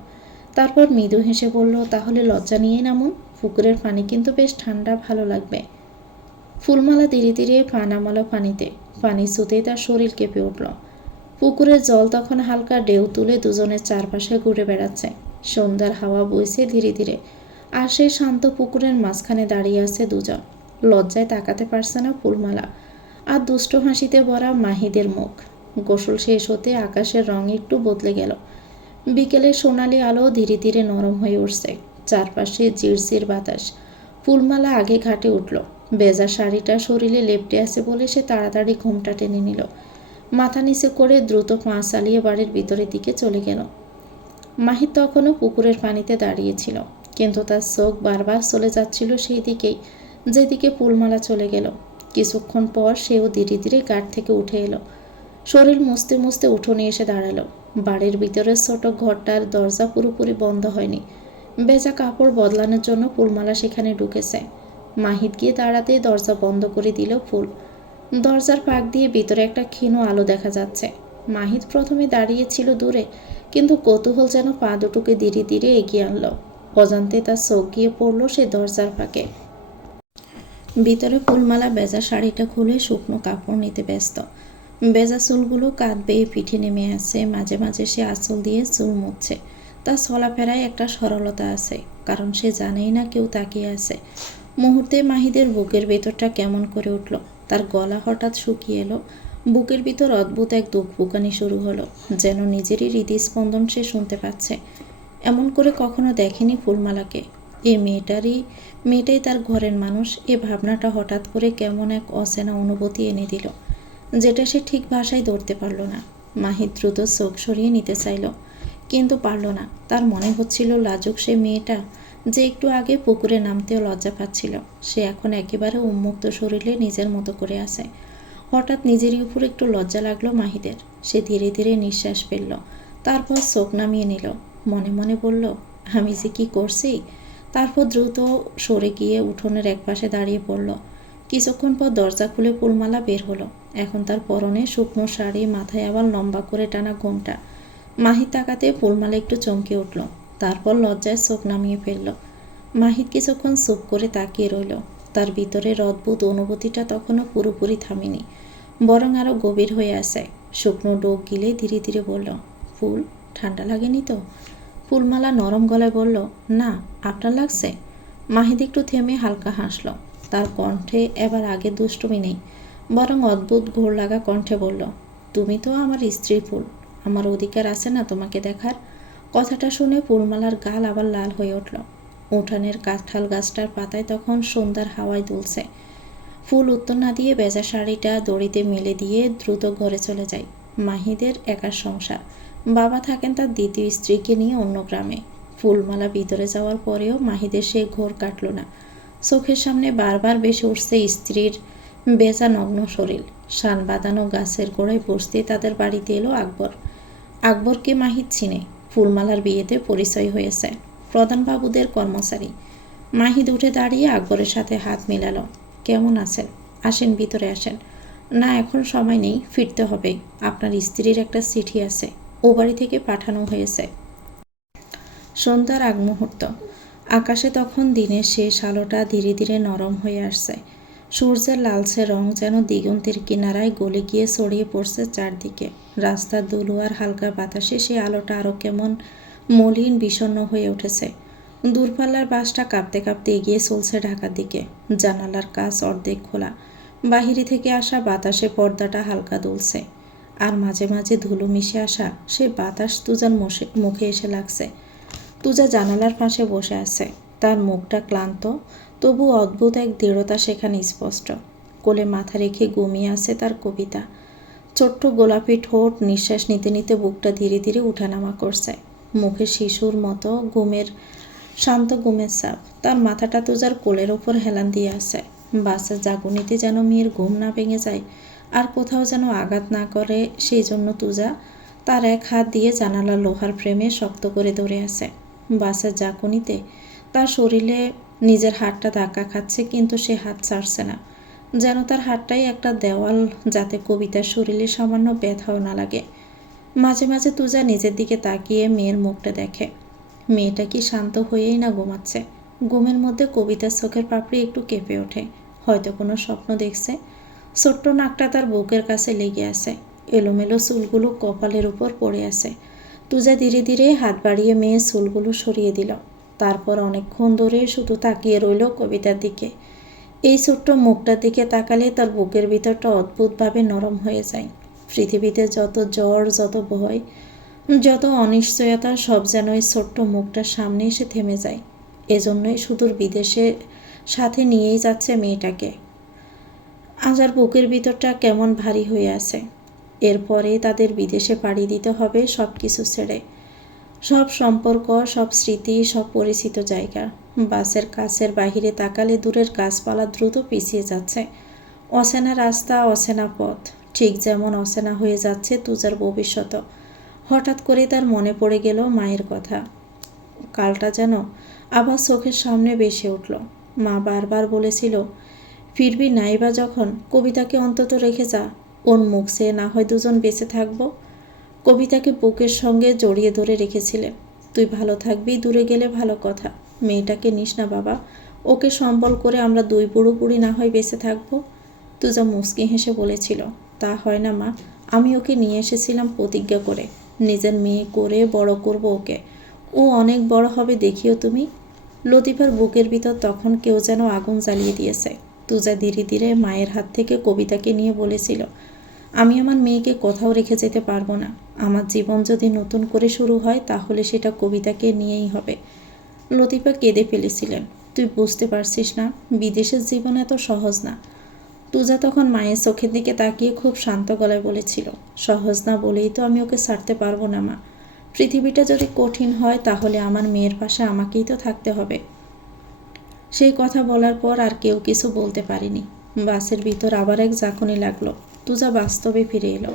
তারপর মৃদু হেসে বলল, তাহলে লজ্জা নিয়েই নামুন, পুকুরের পানি কিন্তু বেশ ঠান্ডা, ভালো লাগবে। ফুলমালা ধীরে ধীরে পা নামালো পানিতে। পানি ছুতেই তার শরীর কেঁপে উঠল। পুকুরের জল তখন হালকা ঢেউ তুলে দুজনের চারপাশে ঘুরে বেড়াচ্ছে। সন্ধ্যার হাওয়া বইছে ধীরে ধীরে, আর সেই শান্ত পুকুরের মাঝখানে দাঁড়িয়ে আছে দুজন। লজ্জায় তাকাতে পারছে না ফুলমালা, আর দুষ্ট হাসিতে ভরা মাহিদের মুখ। গোসল শেষ হতে আকাশের রং একটু বদলে গেল। বিকেলের সোনালি আলো ধীরে ধীরে নরম হয়ে উঠছে। চারপাশে জিরজির বাতাস। ফুলমালা আগে ঘাটে উঠল। বেজা শাড়িটা শরীরে লেপটে আছে বলে সে তাড়াতাড়ি ঘুমটা টেনে নিল। মাথা নিচে করে দ্রুত পা চালিয়ে বাড়ির ভিতরের দিকে চলে গেল। মাহিদ তখনও পুকুরের পানিতে দাঁড়িয়েছিল, কিন্তু তার চোখ বারবার চলে যাচ্ছিল সেই দিকেই, যেদিকে ফুলমালা চলে গেল। কিছুক্ষণ পর সেও ধীরে ধীরে ঘাট থেকে উঠে এলো। শরীর মুছতে মুছতে উঠোনে এসে দাঁড়ালো। বাড়ির ভিতরের ছোট ঘরটার দরজা পুরোপুরি বন্ধ হয়নি। ভেজা কাপড় বদলানোর জন্য ফুলমালা সেখানে ঢুকেছে। মাহিদ গিয়ে দাঁড়াতেই দরজা বন্ধ করে দিল ফুল। দরজার ফাঁক দিয়ে ভিতরে একটা ক্ষীণ আলো দেখা যাচ্ছে। মাহিদ প্রথমে দাঁড়িয়েছিল দূরে, কিন্তু কৌতূহল যেন পা দুটোকে ধীরে ধীরে এগিয়ে আনলো। অজান্তে তার চোখ গিয়ে পড়ল সে দরজার ফাঁকে। ভিতরে ফুলমালা ভেজা শাড়িটা খুলে শুকনো কাপড় নিতে ব্যস্ত। ভেজা চুলগুলো কাঁধ বেয়ে পিঠে নেমে আসে, মাঝে মাঝে সে আঁচল দিয়ে চুল মুছছে। তার চলাফেরায় একটা সরলতা আছে, কারণ সে জানেই না কেউ তাকিয়ে আছে। মুহূর্তে মাহিদের বুকের ভেতরটা কেমন করে উঠল। তার গলা হঠাৎ শুকিয়ে এলো। বুকের ভিতর অদ্ভুত এক দুঃখ বুকানি শুরু হলো, যেন নিজেরই হৃদস্পন্দন সে শুনতে পাচ্ছে। এমন করে কখনো দেখেনি ফুলমালাকে। মেয়েটাই তার ঘরের মানুষ। এ ভাবনাটা হঠাৎ করে কেমন এক অচেনা অনুভূতি এনে দিল, যেটা সে ঠিক ভাষায় ধরতে পারল না। মাহিদ দ্রুত চোখ সরিয়ে নিতে চাইল, কিন্তু পারল না। তার মনে হচ্ছিল লাজুক সে মেয়েটা, যে একটু আগে পুকুরে নামতেও লজ্জা পাচ্ছিল, সে এখন একেবারে উন্মুক্ত শরীরে নিজের মতো করে আছে। হঠাৎ নিজেরই উপর একটু লজ্জা লাগলো মাহিদের। সে ধীরে ধীরে নিঃশ্বাস ফেলল, তারপর চোখ নামিয়ে নিল। মনে মনে বলল, আমি যে কি করছি। তারপর দ্রুত সরে গিয়ে উঠোনের একপাশে দাঁড়িয়ে পড়ল। কিছুক্ষণ পর দরজা খুলে ফুলমালা বের হলো। এখন তার পরনে শুকনো শাড়ি, মাথায় আবার লম্বা করে টানা ঘোমটা। মাহিদ তাকাতে ফুলমালা একটু চমকে উঠল, তারপর লজ্জায় চোখ নামিয়ে ফেলল। মাহিদ কিছুক্ষণ চুপ করে তাকিয়ে রইল। তার ভিতরের অদ্ভুত অনুভূতিটা তখনও পুরোপুরি থামেনি, বরং আরও গভীর হয়ে আসে। শুকনো ডোক গিলে ধীরে ধীরে বলল, ফুল, ঠান্ডা লাগেনি তো? ফুলমালা নরম গলায় বলল, না, আপনার লাগছে? মাহিদ একটু থেমে হালকা হাসল। তার কণ্ঠে এবার আগে দুষ্টুমি নেই, বরং অদ্ভুত ঘোর লাগা কণ্ঠে বলল, তুমি তো আমার স্ত্রী ফুল, আমার অধিকার আছে না তোমাকে দেখার? কথাটা শুনে ফুলমালার গাল আবার লাল হয়ে উঠল। উঠানের কাঁঠাল গাছটার পাতায় তখন সন্ধ্যার হাওয়ায় দুলছে। ফুল উত্তর না দিয়ে ভেজা শাড়িটা দড়িতে মেলে দিয়ে দ্রুত ঘরে চলে যায়। মাহিদের একার সংসার। বাবা থাকেন তার দ্বিতীয় স্ত্রীকে নিয়ে অন্য গ্রামে। ফুলমালা ভিতরে যাওয়ার পরেও মাহিদের সে ঘোর কাটল না। চোখের সামনে বারবার ভেসে উঠছে স্ত্রীর বেজা নগ্ন শরীর। শান বাঁধানো গাছের গোড়ায় বসতে তাদের বাড়িতে এলো আকবর। আকবরকে মাহিদ চিনে, ফুলমালার বিয়েতে পরিচয় হয়েছে, প্রধানবাবুদের কর্মচারী। মাহিদ উঠে দাঁড়িয়ে আকবরের সাথে হাত মেলালো। কেমন আছেন? আসেন, ভিতরে আসেন। না, এখন সময় নেই, ফিরতে হবে। আপনার স্ত্রীর একটা চিঠি আছে, ও বাড়ি থেকে পাঠানো হয়েছে। সন্ধ্যার আগ মুহূর্ত। আকাশে তখন দিনের শেষ আলোটা ধীরে ধীরে নরম হয়ে আসছে। সূর্যের লালচে রং যেন দিগন্তের কিনারায় গলে গিয়ে ছড়িয়ে পড়ছে চারদিকে। রাস্তার ধুলো আর হালকা বাতাসে সেই আলোটা আরও কেমন মলিন বিষণ্ণ হয়ে উঠেছে। দূরপাল্লার বাসটা কাঁপতে কাঁপতে এগিয়ে চলছে ঢাকার দিকে। জানালার কাচ অর্ধেক খোলা, বাহিরে থেকে আসা বাতাসে পর্দাটা হালকা দুলছে, আর মাঝে মাঝে ধুলো মিশে আসা সে বাতাস তুজার মুখে এসে লাগছে। তুজা জানালার পাশে বসে আছে, তার মুখটা ক্লান্ত, তবু অদ্ভুত এক দৃঢ়তা সেখানে স্পষ্ট। কোলে মাথা রেখে ঘুমিয়ে আছে তার কবিতা। ছোট্ট গোলাপি ঠোঁট, নিঃশ্বাস নিতে নিতে বুকটা ধীরে ধীরে উঠানামা করছে। মুখে শিশুর মতো শান্ত ঘুমের ছাপ। তার মাথাটা তুজার কোলের ওপর হেলান দিয়ে আছে। বাসের জাগুনিতে যেন মেয়ের ঘুম না ভেঙে যায়, আর কোথাও যেন আঘাত না করে, সেই জন্য তুজা তার এক হাত দিয়ে জানালার লোহার ফ্রেমে শক্ত করে ধরে আছে। বাসের জাগুনিতে তার শরীরে নিজের হাতটা ধাক্কা খাচ্ছে, কিন্তু সে হাত ছাড়ছে না, যেন তার হাতটাই একটা দেওয়াল, যাতে কবিতার শরীরে সামান্য ব্যথাও না লাগে। মাঝে মাঝে তুজা নিজের দিকে তাকিয়ে মেয়ের মুখটা দেখে। মেয়েটা কি শান্ত হয়েই না ঘুমাচ্ছে? ঘুমের মধ্যে কবিতার চোখের পাপড়ি একটু কেঁপে ওঠে, হয়তো কোনো স্বপ্ন দেখছে। ছোট্ট নাকটা তার বুকের কাছে লেগে আছে, এলোমেলো চুলগুলো কপালের উপর পড়ে আছে। তুজা ধীরে ধীরে হাত বাড়িয়ে মেয়ের চুলগুলো সরিয়ে দিল, তারপর অনেকক্ষণ ধরে শুধু তাকিয়ে রইল কবিতার দিকে। এই ছোট্ট মুখটার দিকে তাকালে তার বুকের ভিতরটা অদ্ভুতভাবে নরম হয়ে যায়। পৃথিবীতে যত জ্বর, যত ভয়, যত অনিশ্চয়তা, সব যেন এই ছোট্ট মুখটার সামনে এসে থেমে যায়। এজন্যই সুদূর বিদেশে সাথে নিয়েই যাচ্ছে মেয়েটাকে। আজ আর বুকের ভিতরটা কেমন ভারী হয়ে আছে। এরপরে তাদের বিদেশে পাড়ি দিতে হবে, সব কিছু ছেড়ে, সব সম্পর্ক, সব স্মৃতি, সব পরিচিত জায়গা। বাসের কাছের বাহিরে তাকালে দূরের গাছপালা দ্রুত পিছিয়ে যাচ্ছে। অচেনা রাস্তা, অচেনা পথ, ঠিক যেমন অচেনা হয়ে যাচ্ছে তুজার ভবিষ্যৎ। হঠাৎ করে তার মনে পড়ে গেল মায়ের কথা। কালটা যেন আবার চোখের সামনে ভেসে উঠল। মা বারবার বলেছিল, ফিরবি নাইবা যখন, কবিতাকে অন্তত রেখে যা, ওর মুখ চেয়ে না হয় দুজন বেঁচে থাকবো। কবিতাকে বুকের সঙ্গে জড়িয়ে ধরে রেখেছিলেন। তুই ভালো থাকবি, দূরে গেলে ভালো কথা, মেয়েটাকে নিস না বাবা, ওকে সম্বল করে আমরা দুই বুড়ো বুড়ি না হয় বেঁচে থাকবো। তুজা মুচকি হেসে বলেছিল, তা হয় না মা, আমি ওকে নিয়ে এসেছিলাম প্রতিজ্ঞা করে, নিজের মেয়ে করে বড় করব ওকে। ও ও অনেক বড় হবে দেখিও তুমি। লতিফার বুকের ভিতর তখন কেউ যেন আগুন জ্বালিয়ে দিয়েছে। তুজা ধীরে ধীরে মায়ের হাত থেকে কবিতাকে নিয়ে বলেছিল, আমি আমার মেয়েকে কোথাও রেখে যেতে পারবো না। আমার জীবন যদি নতুন করে শুরু হয় তাহলে সেটা কবিতাকে নিয়েই হবে। লতিফা কেঁদে ফেলেছিলেন। তুই বুঝতে পারছিস না, বিদেশের জীবন এত সহজ না। তুজা তখন মায়ের চোখের দিকে তাকিয়ে খুব শান্ত গলায় বলেছিল, সহজ না বলেই তো আমি ওকে ছাড়তে পারবো না মা। পৃথিবীটা যদি কঠিন হয় তাহলে আমার মেয়ের পাশে আমাকেই তো থাকতে হবে। সেই কথা বলার পর আর কেউ কিছু বলতে পারেনি। বাসের ভিতর আবার এক ঝাঁকুনি লাগলো। তুজা বাস্তবে ফিরে এলো।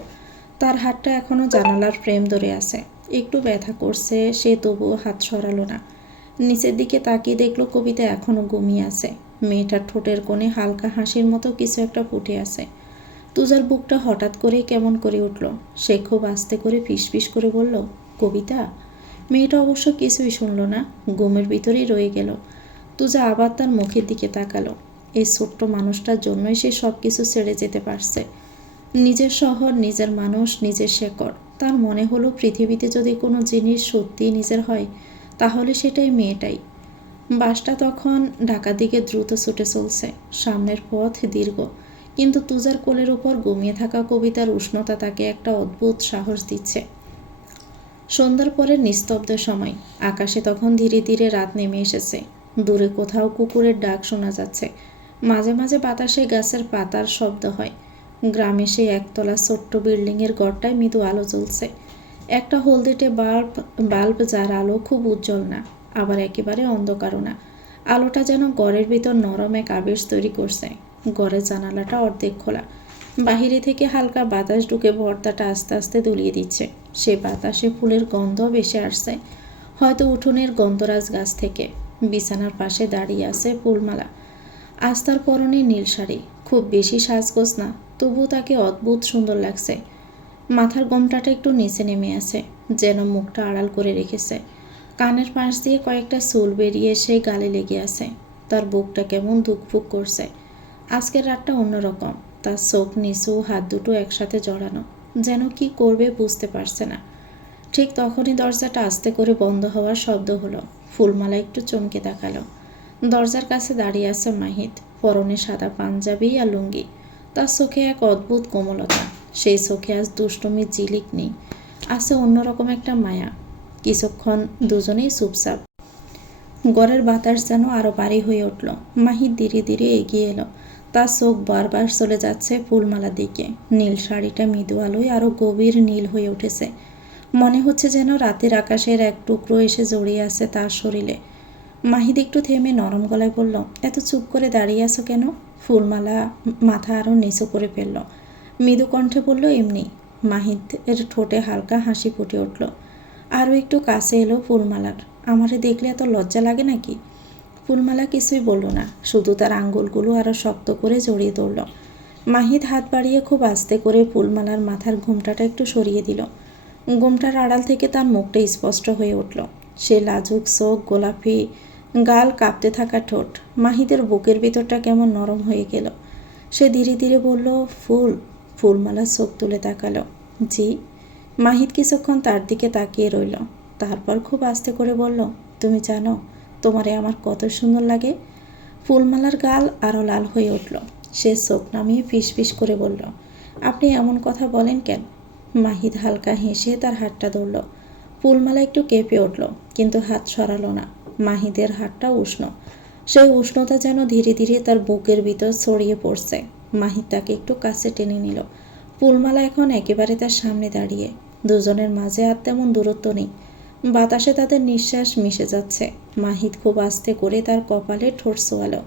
তার হাতটা এখনো জানালার ফ্রেম ধরে আছে। একটু ব্যথা করছে, সে তবুও হাত সরালো না। নিচের দিকে তাকিয়ে দেখলো কবিতা এখনো ঘুমিয়ে আছে। মেয়েটার ঠোঁটের কোণে হালকা হাসির মতো কিছু একটা ফুটে আছে। তুজার বুকটা হঠাৎ করেই কেমন করে উঠল। সে খুব আস্তে করে ফিসফিস করে বলল, কবিতা। মেয়েটা অবশ্য কিছুই শুনল না, ঘুমের ভিতরেই রয়ে গেল। তুজা আবার তার মুখের দিকে তাকালো। এই ছোট্ট মানুষটার জন্যই সে সব কিছু ছেড়ে যেতে পারছে। নিজের শহর, নিজের মানুষ, নিজের শেকড়। তার মনে হলো পৃথিবীতে যদি কোনো জিনিস সত্যিই নিজের হয় তাহলে সেটাই মেয়েটাই। বাসটা তখন ঢাকার দিকে দ্রুত ছুটে চলছে। সামনের পথ দীর্ঘ, কিন্তু তুজার কোলের উপর ঘুমিয়ে থাকা কবিতার উষ্ণতা তাকে একটা অদ্ভুত সাহস দিচ্ছে। সন্ধ্যার পরে নিস্তব্ধ সময়। আকাশে তখন ধীরে ধীরে রাত নেমে এসেছে। দূরে কোথাও কুকুরের ডাক শোনা যাচ্ছে। মাঝে মাঝে বাতাসে গাছের পাতার শব্দ হয়। গ্রামে সেই একতলা ছোট্ট বিল্ডিংয়ের ঘরটায় মৃদু আলো জ্বলছে। একটা হলদেটে বাল্ব যার আলো খুব উজ্জ্বল না, আবার একেবারে অন্ধকারও না। আলোটা যেন ঘরের ভিতর নরম এক আবেশ তৈরি করছে। ঘরের জানালাটা অর্ধেক খোলা। বাহিরে থেকে হালকা বাতাস ঢুকে পর্দাটা আস্তে আস্তে দুলিয়ে দিচ্ছে। সে বাতাসে ফুলের গন্ধ ভেসে আসছে, হয়তো উঠোনের গন্ধরাজ গাছ থেকে। বিছানার পাশে দাঁড়িয়ে আছে ফুলমালা। আস্তার পরনে নীল শাড়ি, খুব বেশি সাজগোজ না, তবু তাকে অদ্ভুত সুন্দর লাগছে। মাথার গোমটাটা একটু নিচে নেমে আছে, যেন মুখটা আড়াল করে রেখেছে। কানের পাশ দিয়ে কয়েকটা চুল বেরিয়ে এসে গালে লেগে আছে। তার বুকটা কেমন ধুকফুক করছে। আজকের রাতটা অন্যরকম। তার চোখ নিচু, হাত দুটো একসাথে জড়ানো, যেন কি করবে বুঝতে পারছে না। ঠিক তখনই দরজাটা আস্তে করে বন্ধ হওয়ার শব্দ হলো। ফুলমালা একটু চমকে তাকালো। দরজার কাছে দাঁড়িয়ে আছে মাহিত, পরনে সাদা পাঞ্জাবি আর লুঙ্গি। তার চোখে এক অদ্ভুত কোমলতা। সেই চোখে আজ দুষ্টুমির জিলিক নেই, আছে অন্যরকম একটা মায়া। কিছুক্ষণ দুজনেই চুপচাপ। ঘরের বাতাস যেন আরো ভারী হয়ে উঠল। মাহিত ধীরে ধীরে এগিয়ে এলো। তার চোখ বারবার চলে যাচ্ছে ফুলমালার দিকে। নীল শাড়িটা মৃদু আলোয় আরো গভীর নীল হয়ে উঠেছে। মনে হচ্ছে যেন রাতের আকাশের এক টুকরো এসে জড়িয়ে আছে তার শরীরে। মাহিদ একটু থেমে নরম গলায় বলল, এত চুপ করে দাঁড়িয়ে আছো কেন? ফুলমালা মাথা আরো নিচু করে ফেলল। মৃদু কণ্ঠে বলল, এমনি। মাহিদের ঠোঁটে হালকা হাসি ফুটে উঠল। আরও একটু কাছে এলো ফুলমালার। আমারে দেখলে এত লজ্জা লাগে নাকি? ফুলমালা কিছুই বলল না, শুধু তার আঙ্গুলগুলো আরও শক্ত করে জড়িয়ে ধরল। মাহিদ হাত বাড়িয়ে খুব আস্তে করে ফুলমালার মাথার ঘোমটাটা একটু সরিয়ে দিল। ঘোমটার আড়াল থেকে তার মুখটা স্পষ্ট হয়ে উঠল। সে লাজুক চোখ, গোলাপি গাল, কাঁপতে থাকা ঠোঁট। মাহিদের বুকের ভিতরটা কেমন নরম হয়ে গেল। সে ধীরে ধীরে বলল, ফুল। ফুলমালা চোখ তুলে তাকালো। জি। মাহিদ কিছুক্ষণ তার দিকে তাকিয়ে রইল। তারপর খুব আস্তে করে বলল, তুমি জানো তোমারে আমার কত সুন্দর লাগে? ফুলমালার গাল আরও লাল হয়ে উঠল। সে চোখ নামিয়ে ফিসফিস করে বলল, আপনি এমন কথা বলেন কেন? মাহিদ হালকা হেসে তার হাতটা ধরল। ফুলমালা একটু কেঁপে উঠল, কিন্তু হাত সরালো না। মাহিদের হাতটা উষ্ণ। সেই উষ্ণতা যেন ধীরে ধীরে তার বুকের ভিতর ছড়িয়ে পড়ছে। মাহিদ তাকে একটু কাছে টেনে নিল। ফুলমালা এখন একেবারে তার সামনে দাঁড়িয়ে। দুজনের মাঝে আর তেমন দূরত্ব নেই। বাতাসে তাদের নিঃশ্বাস মিশে যাচ্ছে। মাহিদ খুব আস্তে করে তার কপালে ঠোঁট ছোঁয়ালো।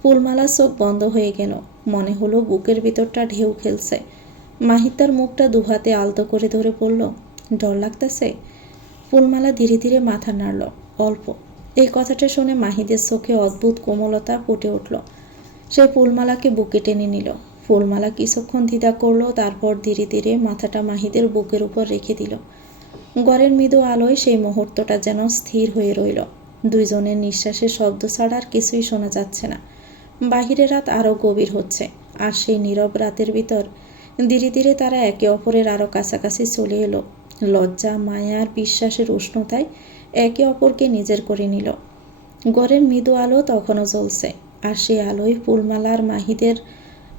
ফুলমালার চোখ বন্ধ হয়ে গেল। মনে হলো বুকের ভিতরটা ঢেউ খেলছে। মাহিদ তার মুখটা দুহাতে আলতো করে ধরে পড়ল, ডর লাগতেছে? ফুলমালা ধীরে ধীরে মাথা নাড়ল, অল্প। এই কথাটা শুনে মাহিদের চোখে অদ্ভুত কোমলতা ফুটে উঠল। সে ফুলমালাকে বুকে টেনে নিল। ফুলমালা কিছুক্ষণ দ্বিধা করলো, তারপর ধীরে ধীরে মাথাটা মাহিদের বুকের উপর রেখে দিল। ঘরের মৃদু আলোয় সেই মুহূর্তটা যেন স্থির হয়ে রইল। দুইজনের নিঃশ্বাসের শব্দ ছাড়া আর কিছুই শোনা যাচ্ছে না। বাহিরে রাত আরও গভীর হচ্ছে, আর সেই নীরব রাতের ভিতর ধীরে ধীরে তারা একে অপরের আরও কাছাকাছি চলে এলো। লজ্জা, মায়া আর বিশ্বাসের উষ্ণতায় একে অপরকে নিজের করে নিল। ঘরের মৃদু আলো তখনও জ্বলছে, আর সেই আলোয় ফুলমালার মাহিদের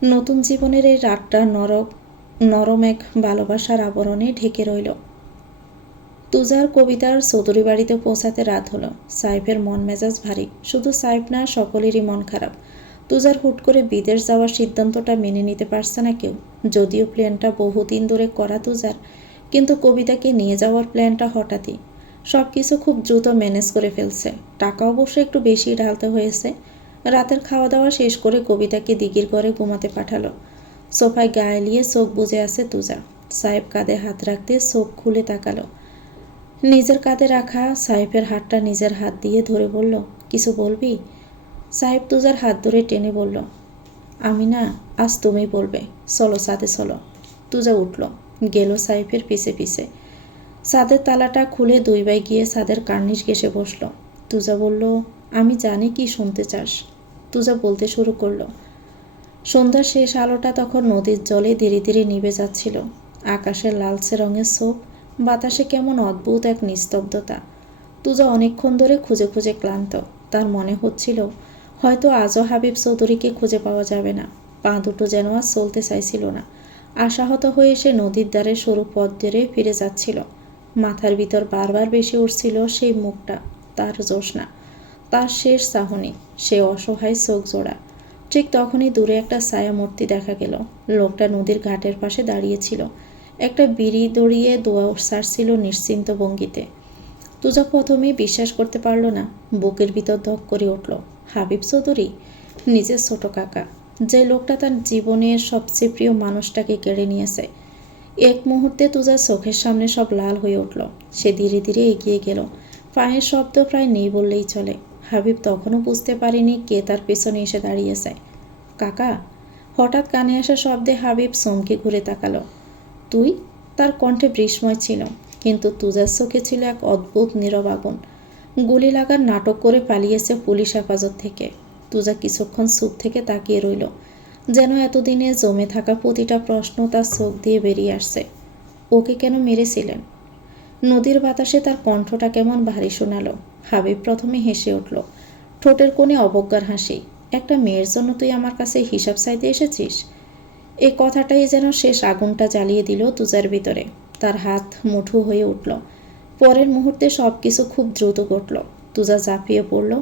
নতুন জীবনের এই রাতটা নরম এক ভালোবাসার আবরণে ঢেকে রইল। তুজার কবিতার চৌধুরী বাড়িতে পৌঁছাতে রাত হলো। সাইফের মন মেজাজ ভারী। শুধু সাইফ না, সকলেরই মন খারাপ। তুজার হুট করে বিদেশ যাওয়ার সিদ্ধান্তটা মেনে নিতে পারছে না কেউ। যদিও প্ল্যানটা বহুদিন ধরে করা তুজার, কিন্তু কবিতাকে নিয়ে যাওয়ার প্ল্যানটা হঠাৎই। সব কিছু খুব দ্রুত ম্যানেজ করে ফেলছে। টাকা অবশ্য একটু বেশি ঢালতে হয়েছে। রাতের খাওয়া দাওয়া শেষ করে কবিতাকে দিঘির ঘরে ঘুমাতে পাঠালো। সোফায় গায়ে লিয়ে চোখ বুজে আছে তুজা। সাহেব কাঁধে হাত রাখতে চোখ খুলে তাকালো। নিজের কাঁধে রাখা সাহেবের হাতটা নিজের হাত দিয়ে ধরে বলল, কিছু বলবি? সাহেব তুজার হাত ধরে টেনে বলল, আমি না, আজ তুমি বলবে। চলো ছাদে চলো। তুজা উঠল, গেল সাহেবের পিছে পিছে। ছাদের তালাটা খুলে দুই ভাই গিয়ে ছাদের কার্নিশ ঘেঁষে বসল। তুজা বলল, আমি জানি কি শুনতে চাস। তুজা বলতে শুরু করলো। সন্ধ্যার শেষ আলোটা তখন নদীর জলে ধীরে ধীরে নিভে যাচ্ছিল। আকাশের লালচে রঙের ছোপ, বাতাসে কেমন অদ্ভুত এক নিস্তব্ধতা। তুজা অনেকক্ষণ ধরে খুঁজে খুঁজে ক্লান্ত। তার মনে হচ্ছিল হয়তো আজও হাবিব চৌধুরীকে খুঁজে পাওয়া যাবে না। পা দুটো যেন আর চলতে চাইছিল না। আশাহত হয়ে সে নদীর ধারে সরু পথ ধরে ফিরে যাচ্ছিল। মাথার ভিতর বারবার বেশি উঠছিল সেই মুখটা, তার জ্যোৎস্না, তার শেষ চাহনি, সে অসহায় চোখ জোড়া। ঠিক তখনই দূরে একটা ছায়া মূর্তি দেখা গেল। লোকটা নদীর ঘাটের পাশে দাঁড়িয়েছিল। একটা বিড়ি দড়িয়ে দোয়া ছাড়ছিল নিশ্চিন্ত ভঙ্গিতে। তুজা প্রথমেই বিশ্বাস করতে পারল না। বুকের ভিতর ধক করে উঠল। হাবিব চৌধুরী, নিজের ছোট কাকা, যে লোকটা তার জীবনের সবচেয়ে প্রিয় মানুষটাকে কেড়ে নিয়েছে। এক মুহূর্তে তুজার চোখের সামনে সব লাল হয়ে উঠল। সে ধীরে ধীরে এগিয়ে গেল। পায়ের শব্দ প্রায় নেই বললেই চলে। হাবিব তখনও বুঝতে পারেনি কে তার পেছনে এসে দাঁড়িয়েছে। কাকা! হঠাৎ কানে আসা শব্দে হাবিব চমকে ঘুরে তাকালো। তুই? তার কণ্ঠে বিস্ময় ছিল, কিন্তু তুজার চোখে ছিল এক অদ্ভুত নীরব আগুন। গুলি লাগার নাটক করে পালিয়েছে পুলিশ হেফাজত থেকে। তুজা কিছুক্ষণ চুপ থেকে তাকিয়ে রইল, যেন এতদিনে জমে থাকা প্রতিটা প্রশ্ন তার চোখ দিয়ে বেরিয়ে আসছে। ওকে কেন মেরেছিলেন? নদীর বাতাসে তার কণ্ঠটা কেমন ভারী শোনালো। হাবিব প্রথমে হেসে উঠল, ঠোঁটের কোণে অবজ্ঞার হাসি। একটা মেয়ের জন্য তুই আমার কাছে হিসাব চাইতে এসেছিস? এই কথাটাই যেন শেষ আগুনটা জ্বালিয়ে দিল তুজার ভিতরে। তার হাত মুঠো হয়ে উঠল। পরের মুহূর্তে সব কিছু খুব দ্রুত ঘটল। তুজা ঝাঁপিয়ে পড়ল,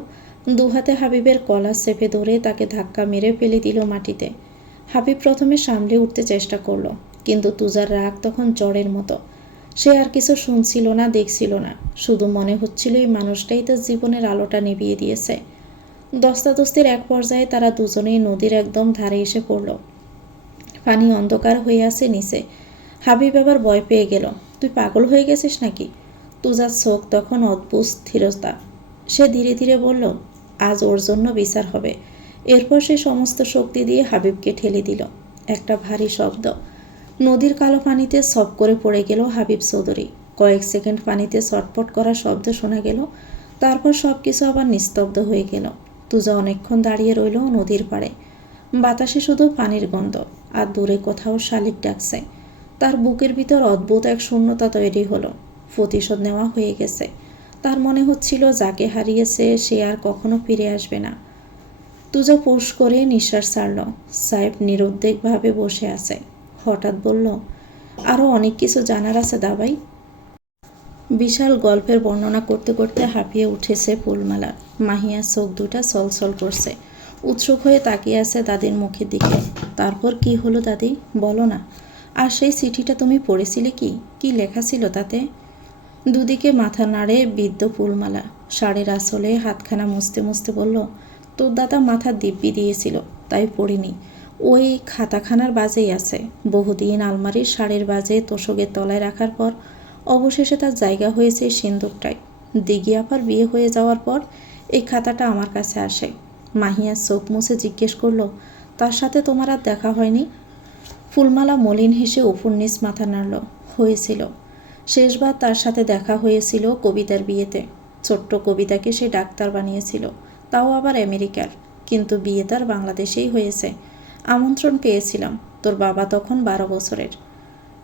দুহাতে হাবিবের কলার চেপে ধরে তাকে ধাক্কা মেরে ফেলে দিল মাটিতে। হাবিব প্রথমে সামলে উঠতে চেষ্টা করল, কিন্তু তুজার রাগ তখন জ্বরের মতো। সে আর কিছু শুনছিল না, দেখছিল না। শুধু মনে হচ্ছিল এই মানুষটাই তার জীবনের আলোটা নিভিয়ে দিয়েছে। দস্তাদস্তির এক পর্যায়ে তারা দুজনেই নদীর একদম ধারে এসে পড়ল। পানি অন্ধকার হয়ে আছে নিচে। হাবিব আবার ভয় পেয়ে গেল। তুই পাগল হয়ে গেছিস নাকি? তুজার চোখ তখন অদ্ভুত স্থিরতা। সে ধীরে ধীরে বলল, আজ ওর জন্য বিচার হবে। এরপর সে সমস্ত শক্তি দিয়ে হাবিবকে ঠেলে দিল। একটা ভারী শব্দ। নদীর কালো পানিতে সপ করে পড়ে গেল হাবিব চৌধুরী। কয়েক সেকেন্ড পানিতে ছটফট করা শব্দ শোনা গেল। তারপর সব কিছু আবার নিস্তব্ধ হয়ে গেল। তুজা অনেকক্ষণ দাঁড়িয়ে রইল নদীর পাড়ে। বাতাসে শুধু পানির গন্ধ, আর দূরে কোথাও শালিক ডাকছে। তার বুকের ভিতর অদ্ভুত এক শূন্যতা তৈরি হলো। প্রতিশোধ নেওয়া হয়ে গেছে। তার মনে হচ্ছিল যাকে হারিয়েছে সে আর কখনো ফিরে আসবে না। তুজা পুশ করে নিঃশ্বাস ছাড়ল। সাহেব নিরুদ্বেগভাবে বসে আছে। হঠাৎ বলল, আরও অনেক কিছু জানার আছে দাবাই। বিশাল গল্পের বর্ণনা করতে করতে হাঁপিয়ে উঠেছে ফুলমালা। মাহিয়ার চোখ দুটা ছলছল করছে। উৎসুক হয়ে তাকিয়ে আছে দাদির মুখের দিকে। তারপর কি হলো দাদি, বলো না। আর সেই চিঠিটা তুমি পড়েছিলে কি? কি লেখা ছিল তাতে? দুদিকে মাথা নাড়ে বৃদ্ধ ফুলমালা। শাড়ির আঁচলে হাতখানা মুছতে মুছতে বলল, তোর দাদা মাথা দিব্যি দিয়েছিল, তাই পড়িনি। ওই খাতাখানার বাজেই আছে। বহুদিন আলমারির শাড়ির বাজে তোষকের তলায় রাখার পর অবশেষে তার জায়গা হয়েছে সিন্দুকটায়। দিঘি আপার বিয়ে হয়ে যাওয়ার পর এই খাতাটা আমার কাছে আসে। মাহিয়া চোখ মুছে জিজ্ঞেস করলো, তার সাথে তোমার আর দেখা হয়নি? ফুলমালা মলিন হেসে উপর নিচ মাথা নাড়ল। হয়েছিল। শেষবার তার সাথে দেখা হয়েছিল কবিতার বিয়েতে। ছোট্ট কবিতাকে সে ডাক্তার বানিয়েছিল, তাও আবার আমেরিকার। কিন্তু বিয়ে তার বাংলাদেশেই হয়েছে। আমন্ত্রণ পেয়েছিলাম। তোর বাবা তখন 12 বছরের।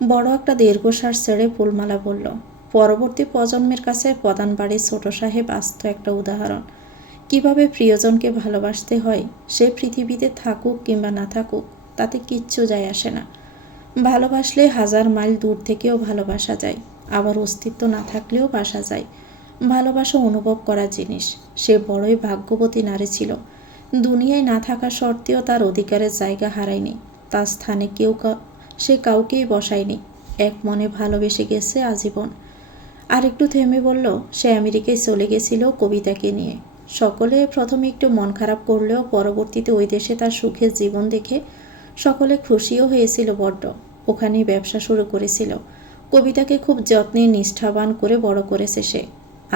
বড় একটা দীর্ঘশ্বাস ছেড়ে ফুলমালা বলল, পরবর্তী প্রজন্মের কাছে প্রধান বাড়ির ছোট সাহেব আস্ত একটা উদাহরণ। কিভাবে প্রিয়জনকে ভালোবাসতে হয় সে পৃথিবীতে থাকুক কিংবা না থাকুক তাতে কিচ্ছু যায় আসে না। ভালোবাসলে 1000 মাইল দূর থেকেও ভালোবাসা যায়, আবার অস্তিত্ব না থাকলেও বাসা যায়। ভালোবাসা অনুভব করার জিনিস। সে বড়ই ভাগ্যবতী নারী ছিল। দুনিয়ায় না থাকা সত্ত্বেও তার অধিকারের জায়গা হারায়নি। তার স্থানে সে কাউকেই বসায়নি। এক মনে ভালোবেসে গেছে আজীবন। আর একটু থেমে বলল, সে আমেরিকায় চলে গেছিল কবিতাকে নিয়ে। সকলে প্রথমে একটু মন খারাপ করলেও পরবর্তীতে ওই দেশে তার সুখের জীবন দেখে সকলে খুশিও হয়েছিল বড্ড। ওখানেই ব্যবসা শুরু করেছিল। কবিতাকে খুব যত্নে নিষ্ঠাবান করে বড় করেছে সে।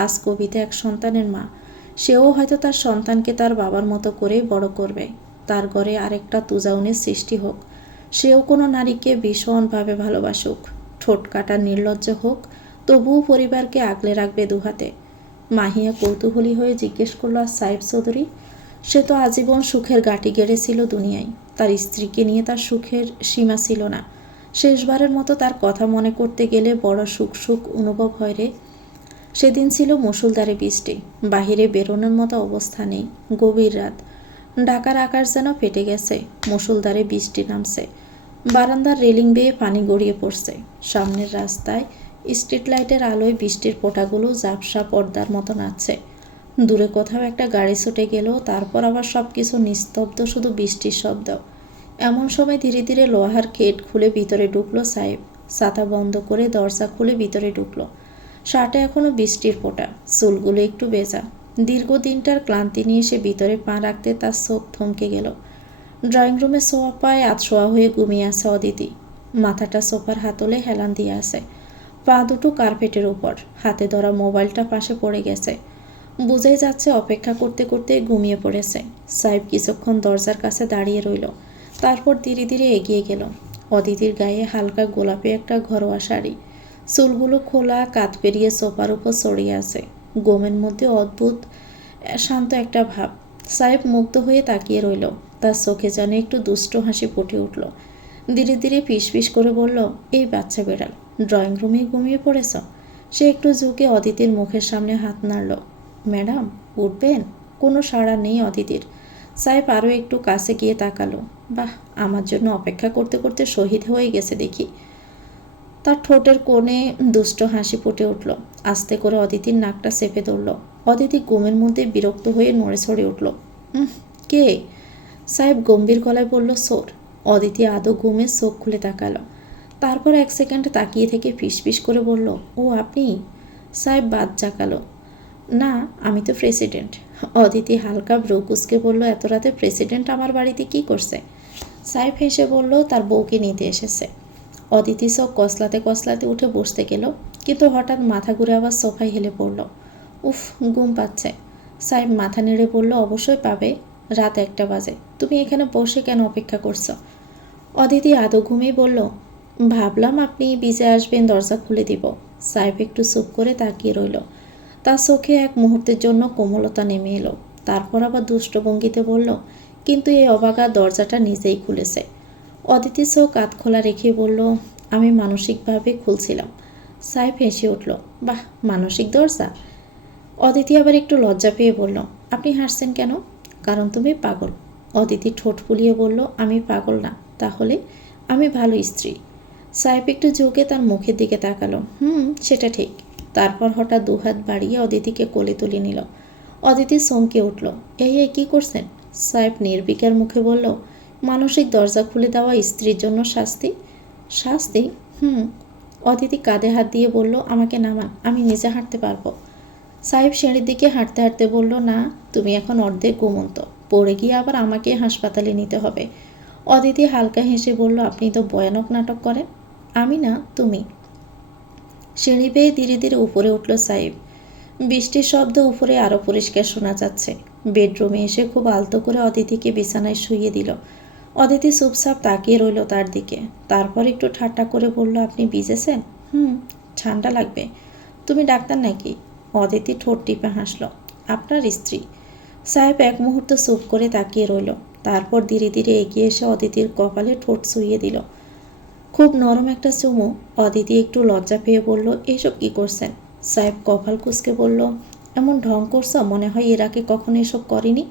আজ কবিতা এক সন্তানের মা। সেও হয়তো তার সন্তানকে তার বাবার মতো করেই বড় করবে। তার ঘরে আরেকটা তুজাউনের সৃষ্টি হোক। সেও কোনো নারীকে ভীষণভাবে ভালোবাসুক। ঠোঁট কাটা নির্লজ্জ হোক, তবুও পরিবারকে আগলে রাখবে দুহাতে। মাহিয়া কৌতূহলী হয়ে জিজ্ঞেস করল, আর সাহেব চৌধুরী? সে তো আজীবন সুখের গাঁটি গেড়েছিল দুনিয়ায়। তার স্ত্রীকে নিয়ে তার সুখের সীমা ছিল না। শেষবারের মতো তার কথা মনে করতে গেলে বড় সুখ অনুভব হয় রে। সেদিন ছিল মুষলধারে বৃষ্টি। বাহিরে বেরোনোর মতো অবস্থা নেই। গভীর রাত। ঢাকার আকাশ যেন ফেটে গেছে। মুষলধারে বৃষ্টি নামছে। বারান্দার রেলিং বেয়ে পানি গড়িয়ে পড়ছে। সামনের রাস্তায় স্ট্রিট লাইটের আলোয় বৃষ্টির ফোঁটাগুলো ঝাপসা পর্দার মতো নাচছে। দূরে কোথাও একটা গাড়ি ছুটে গেল, তারপর আবার সব কিছু নিস্তব্ধ, শুধু বৃষ্টির শব্দ। এমন সময় ধীরে ধীরে লোহার গেট খুলে ভিতরে ঢুকলো সাহেব। ছাতা বন্ধ করে দরজা খুলে ভিতরে ঢুকলো। শার্টে এখনো বৃষ্টির ফোঁটা, চুলগুলো একটু ভেজা। দীর্ঘদিনটার ক্লান্তি নিয়ে সে ভিতরে পা রাখতে তার চোখ থমকে গেল। ড্রয়িং রুমে সোফায় আধশোয়া হয়ে ঘুমিয়ে আছে অদিতি। মাথাটা সোফার হাতলে হেলান দিয়ে আছে। পা দুটো কার্পেটের উপর। হাতে ধরা মোবাইলটা পাশে পড়ে গেছে। বুঝেই যাচ্ছে অপেক্ষা করতে করতে ঘুমিয়ে পড়েছে। সাহেব কিছুক্ষণ দরজার কাছে দাঁড়িয়ে রইল। তারপর ধীরে ধীরে এগিয়ে গেল। অদিতির গায়ে হালকা গোলাপি একটা ঘরোয়া শাড়ি। চুলগুলো খোলা, কাঁধ পেরিয়ে সোফার উপর ছড়িয়ে আছে। গোমের মধ্যে অদ্ভুত শান্ত একটা ভাব। সাহেব মুগ্ধ হয়ে তাকিয়ে রইল। তার চোখে যেন একটু দুষ্ট হাসি ফুটে উঠল। ধীরে ধীরে ফিস করে বলল, এই বাচ্চা বেড়াল, ড্রয়িং রুমে ঘুমিয়ে পড়েছ? সে একটু ঝুঁকে অদিতির মুখের সামনে হাত নাড়ল। ম্যাডাম, উঠবেন? কোনো সাড়া নেই অদিতির। সাহেব আরও একটু কাছে গিয়ে তাকালো। বাহ, আমার জন্য অপেক্ষা করতে করতে শহীদ হয়ে গেছে দেখি। তার ঠোঁটের কোণে দুষ্ট হাসি ফুটে উঠল। আস্তে করে অদিতির নাকটা চেপে ধরল। অদিতি ঘুমের মধ্যে বিরক্ত হয়ে নড়ে চড়ে উঠল। কে? সাহেব গম্ভীর গলায় বলল, সোর। অদিতি আদৌ ঘুমে চোখ খুলে তাকালো। তারপর 1 সেকেন্ড তাকিয়ে থেকে ফিস করে বলল, ও আপনি? সাহেব বাদ জাকালো। না, আমি তো প্রেসিডেন্ট। অদিতি হালকা ভ্রু কুঁচকে বলল, এত রাতে প্রেসিডেন্ট আমার বাড়িতে কি করছে? সাহেব হেসে বলল, তার বউকে নিতে এসেছে। অদিতি চোখ কসলাতে উঠে বসতে গেল, কিন্তু হঠাৎ মাথা ঘুরে আবার সোফায় হেলে পড়ল। উফ, ঘুম পাচ্ছে। সাহেব মাথা নেড়ে বলল, অবশ্যই পাবে। রাত 1টা বাজে। তুমি এখানে বসে কেন অপেক্ষা করছো? অদিতি আদৌ ঘুমিয়ে বলল, ভাবলাম আপনি বিজে আসবেন, দরজা খুলে দিব। সাহেব একটু চুপ করে তাকিয়ে রইল। তার চোখে এক মুহূর্তের জন্য কোমলতা নেমে এলো। তারপর আবার দুষ্ট ভঙ্গিতে বলল, কিন্তু এই অবাগা দরজাটা নিজেই খুলেছে। অদিতি চোখ কাত খোলা রেখে বলল, আমি মানসিকভাবে খুলছিলাম। সাহেব হেসে উঠল, বাহ, মানসিক দরজা? অদিতি আবার একটু লজ্জা পেয়ে বলল, আপনি হাসছেন কেন? কারণ তুমি পাগল। অদিতি ঠোঁট ফুলিয়ে বলল, আমি পাগল না। তাহলে? আমি ভালো স্ত্রী। সাহেব একটু ঝুঁকে তার মুখের দিকে তাকালো। সেটা ঠিক। তারপর হঠাৎ দুহাত বাড়িয়ে অদিতিকে কোলে তুলে নিল। অদিতি চমকে উঠল। এই কী করছেন? সাহেব নির্বিকার মুখে বলল, মানসিক দরজা খুলে দেওয়া স্ত্রীর জন্য শাস্তি। শাস্তি? অদিতি কাঁধে হাত দিয়ে বলল, আমাকে নামান, আমি নিজে হাঁটতে পারবো। সাহেব সিঁড়ির দিকে হাঁটতে হাঁটতে বলল, না, তুমি এখন অর্ধেক ঘুমন্ত। পড়ে গিয়ে আবার আমাকে হাসপাতালে নিতে হবে। অদিতি হালকা হেসে বলল, আপনি তো ভয়ানক নাটক করেন। আমি না, তুমি। সিঁড়ি বেয়ে ধীরে ধীরে উপরে উঠল সাহেব। বৃষ্টির শব্দ উপরে আরও পরিষ্কার শোনা যাচ্ছে। বেডরুমে এসে খুব আলতো করে অদিতিকে বিছানায় শুইয়ে দিল। অদিতি চুপচাপ তাকিয়ে রইল তার দিকে। তারপর একটু ঠাট্টা করে বলল, আপনি ভিজেছেন? ঠান্ডা লাগবে। তুমি ডাক্তার নাকি? অদিতি ঠোঁট টিপে হাসল। আপনার স্ত্রী। সাহেব এক মুহূর্ত চুপ করে তাকিয়ে রইল। তারপর ধীরে ধীরে এগিয়ে এসে অদিতির কপালে ঠোঁট ছুঁয়ে দিল। খুব নরম একটা চুমু। অদিতি একটু লজ্জা পেয়ে বলল, এসব কি করছেন? সাহেব কপাল কুঁচকে বলল, এমন ঢং করছো মনে হয় এর আগে কখনো এসব করেনি।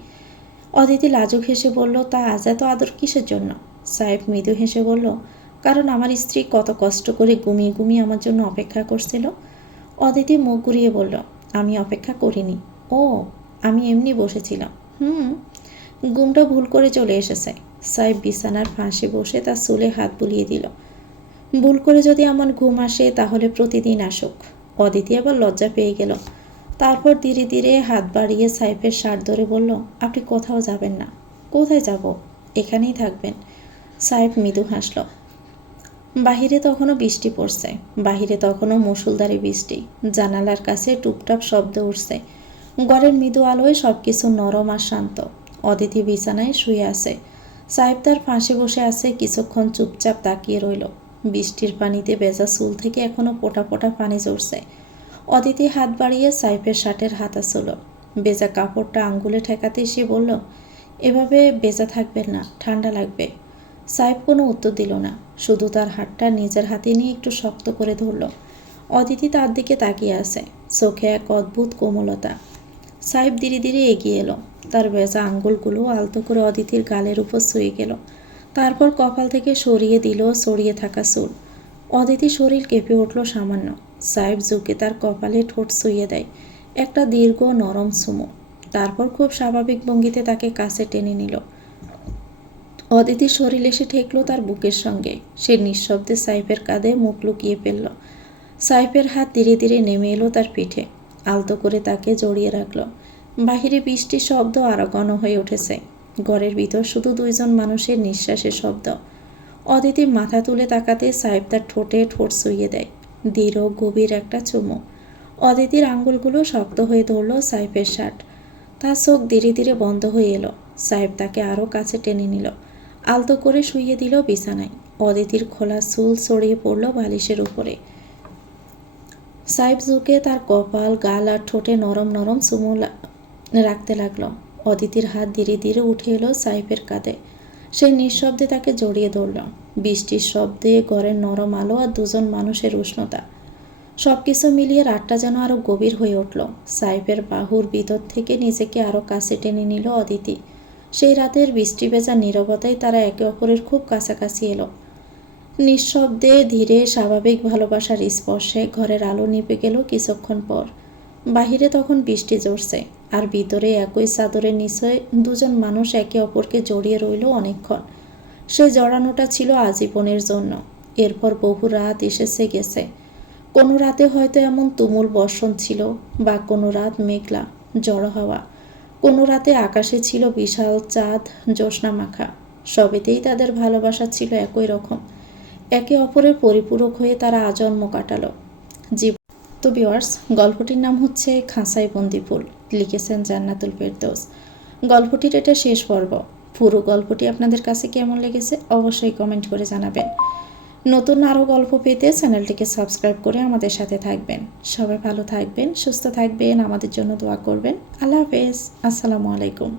অদিতি লাজুক হেসে বলল, তা আজ এত আদর কিসের জন্য? সাহেব মৃদু হেসে বলল, কারণ আমার স্ত্রী কত কষ্ট করে ঘুমিয়ে ঘুমিয়ে আমার জন্য অপেক্ষা করছিল। অদিতি মুখ ঘুরিয়ে বলল, আমি অপেক্ষা করিনি। ও, আমি এমনি বসেছিলাম। ঘুমটা ভুল করে চলে এসেছে। সাহেব বিছানার পাশে বসে তার চুলে হাত বুলিয়ে দিল। ভুল করে যদি আমার ঘুম আসে তাহলে প্রতিদিন আসুক। অদিতি আবার লজ্জা পেয়ে গেল। তারপর ধীরে ধীরে হাত বাড়িয়ে সাইফের শার্ট ধরে বলল, আপনি কোথাও যাবেন না। কোথায় যাব? এখানেই থাকবেন। সাইফ মৃদু হাসল। বাহিরে তখনও বৃষ্টি পড়ছে। বাহিরে তখনও মুষলধারে বৃষ্টি। জানালার কাছে টুপটাপ শব্দ উঠছে। ঘরের মৃদু আলোয় সব কিছু নরম আর শান্ত। অদিতি বিছানায় শুয়ে আছে। সাহেব তার পাশে বসে আছে। কিছুক্ষণ চুপচাপ তাকিয়ে রইল। বৃষ্টির পানিতে ভেজা চুল থেকে এখনো পোটা পোটা পানি ঝরছে। অদিতি হাত বাড়িয়ে সাইফের শার্টের হাতা ছিল। ভেজা কাপড়টা আঙ্গুলে ঠেকাতে সে বলল, এভাবে ভেজা থাকবেন না, ঠান্ডা লাগবে। সাইফ কোনো উত্তর দিল না, শুধু তার হাতটা নিজের হাতে নিয়ে একটু শক্ত করে ধরল। অদিতি তার দিকে তাকিয়ে আছে, চোখে এক অদ্ভুত কোমলতা। সাইফ ধীরে ধীরে এগিয়ে এলো। তার ভেজা আঙ্গুলগুলো আলতো করে অদিতির গালের উপর শুয়ে গেল। তারপর কপাল থেকে সরিয়ে দিল ছড়িয়ে থাকা চুল। অদিতির শরীর কেঁপে উঠল সামান্য। সাইফ ঝুঁকে তার কপালে ঠোঁট শুইয়ে দেয়। একটা দীর্ঘ নরম চুমু। তারপর খুব স্বাভাবিক ভঙ্গিতে তাকে কাছে টেনে নিল। অদিতির শরীর এসে ঠেকল তার বুকের সঙ্গে। সে নিঃশব্দে সাইফের কাঁধে মুখ লুকিয়ে ফেলল। সাইফের হাত ধীরে ধীরে নেমে এলো তার পিঠে। আলতো করে তাকে জড়িয়ে রাখল। বাহিরে বৃষ্টির শব্দ আরো ঘন হয়ে উঠেছে। ঘরের ভিতর শুধু দুইজন মানুষের নিঃশ্বাসের শব্দ। অদিতি মাথা তুলে তাকাতে সাইফ তার ঠোঁটে ঠোঁট শুইয়ে দেয়। দৃঢ় গভীর একটা চুমু। অদিতির আঙ্গুলগুলো শক্ত হয়ে ধরল সাইফের শার্ট। তার চোখ ধীরে ধীরে বন্ধ হয়ে এলো। সাইফ তাকে আরও কাছে টেনে নিল। আলতো করে শুইয়ে দিল বিছানায়। অদিতির খোলা চুল ছড়িয়ে পড়ল বালিশের উপরে। সাইফ ঝুঁকে তার কপাল, গাল আর ঠোঁটে নরম নরম চুমু রাখতে লাগলো। অদিতির হাত ধীরে ধীরে উঠে এলো সাইফের কাঁধে। সে নিঃশব্দে তাকে জড়িয়ে ধরল। বৃষ্টির শব্দে, ঘরের নরম আলো আর দুজন মানুষের উষ্ণতা, সব কিছু মিলিয়ে রাতটা যেন আরো গভীর হয়ে উঠল। সাইফের বাহুর ভিতর থেকে নিজেকে আরো কাছে টেনে নিল অদিতি। সেই রাতের বৃষ্টি ভেজা নীরবতায় তারা একে অপরের খুব কাছাকাছি এলো। নিঃশব্দে, ধীরে, স্বাভাবিক ভালোবাসার স্পর্শে ঘরের আলো নিভে গেল কিছুক্ষণ পর। বাহিরে তখন বৃষ্টি ঝরছে, আর ভিতরে একই চাদরের নিচে দুজন মানুষ একে অপরকে জড়িয়ে রইল অনেকক্ষণ। সে জড়ানোটা ছিল আজীবনের জন্য। এরপর বহু রাত এসেছে গেছে। কোনো রাতে হয়তো এমন তুমুল বর্ষণ ছিল, বা কোনো রাত মেঘলা ঝড়ো হাওয়া। কোনো রাতে আকাশে ছিল বিশাল চাঁদ, জ্যোৎস্না মাখা। সবেতেই তাদের ভালোবাসা ছিল একই রকম। একে অপরের পরিপূরক হয়ে তারা আজন্ম কাটালো। তো ভিউয়ার্স, গল্পটির নাম হচ্ছে খাঁচাই বন্দি ফুল। লিখেছেন জান্নাতুল ফেরদৌস। গল্পটির এটা শেষ পর্ব। পুরো গল্পটি আপনাদের কাছে কেমন লেগেছে অবশ্যই কমেন্ট করে জানাবেন। নতুন আরও গল্প পেতে চ্যানেলটিকে সাবস্ক্রাইব করে আমাদের সাথে থাকবেন। সবাই ভালো থাকবেন, সুস্থ থাকবেন, আমাদের জন্য দোয়া করবেন। আল্লাহ হাফেজ। আসসালামু আলাইকুম।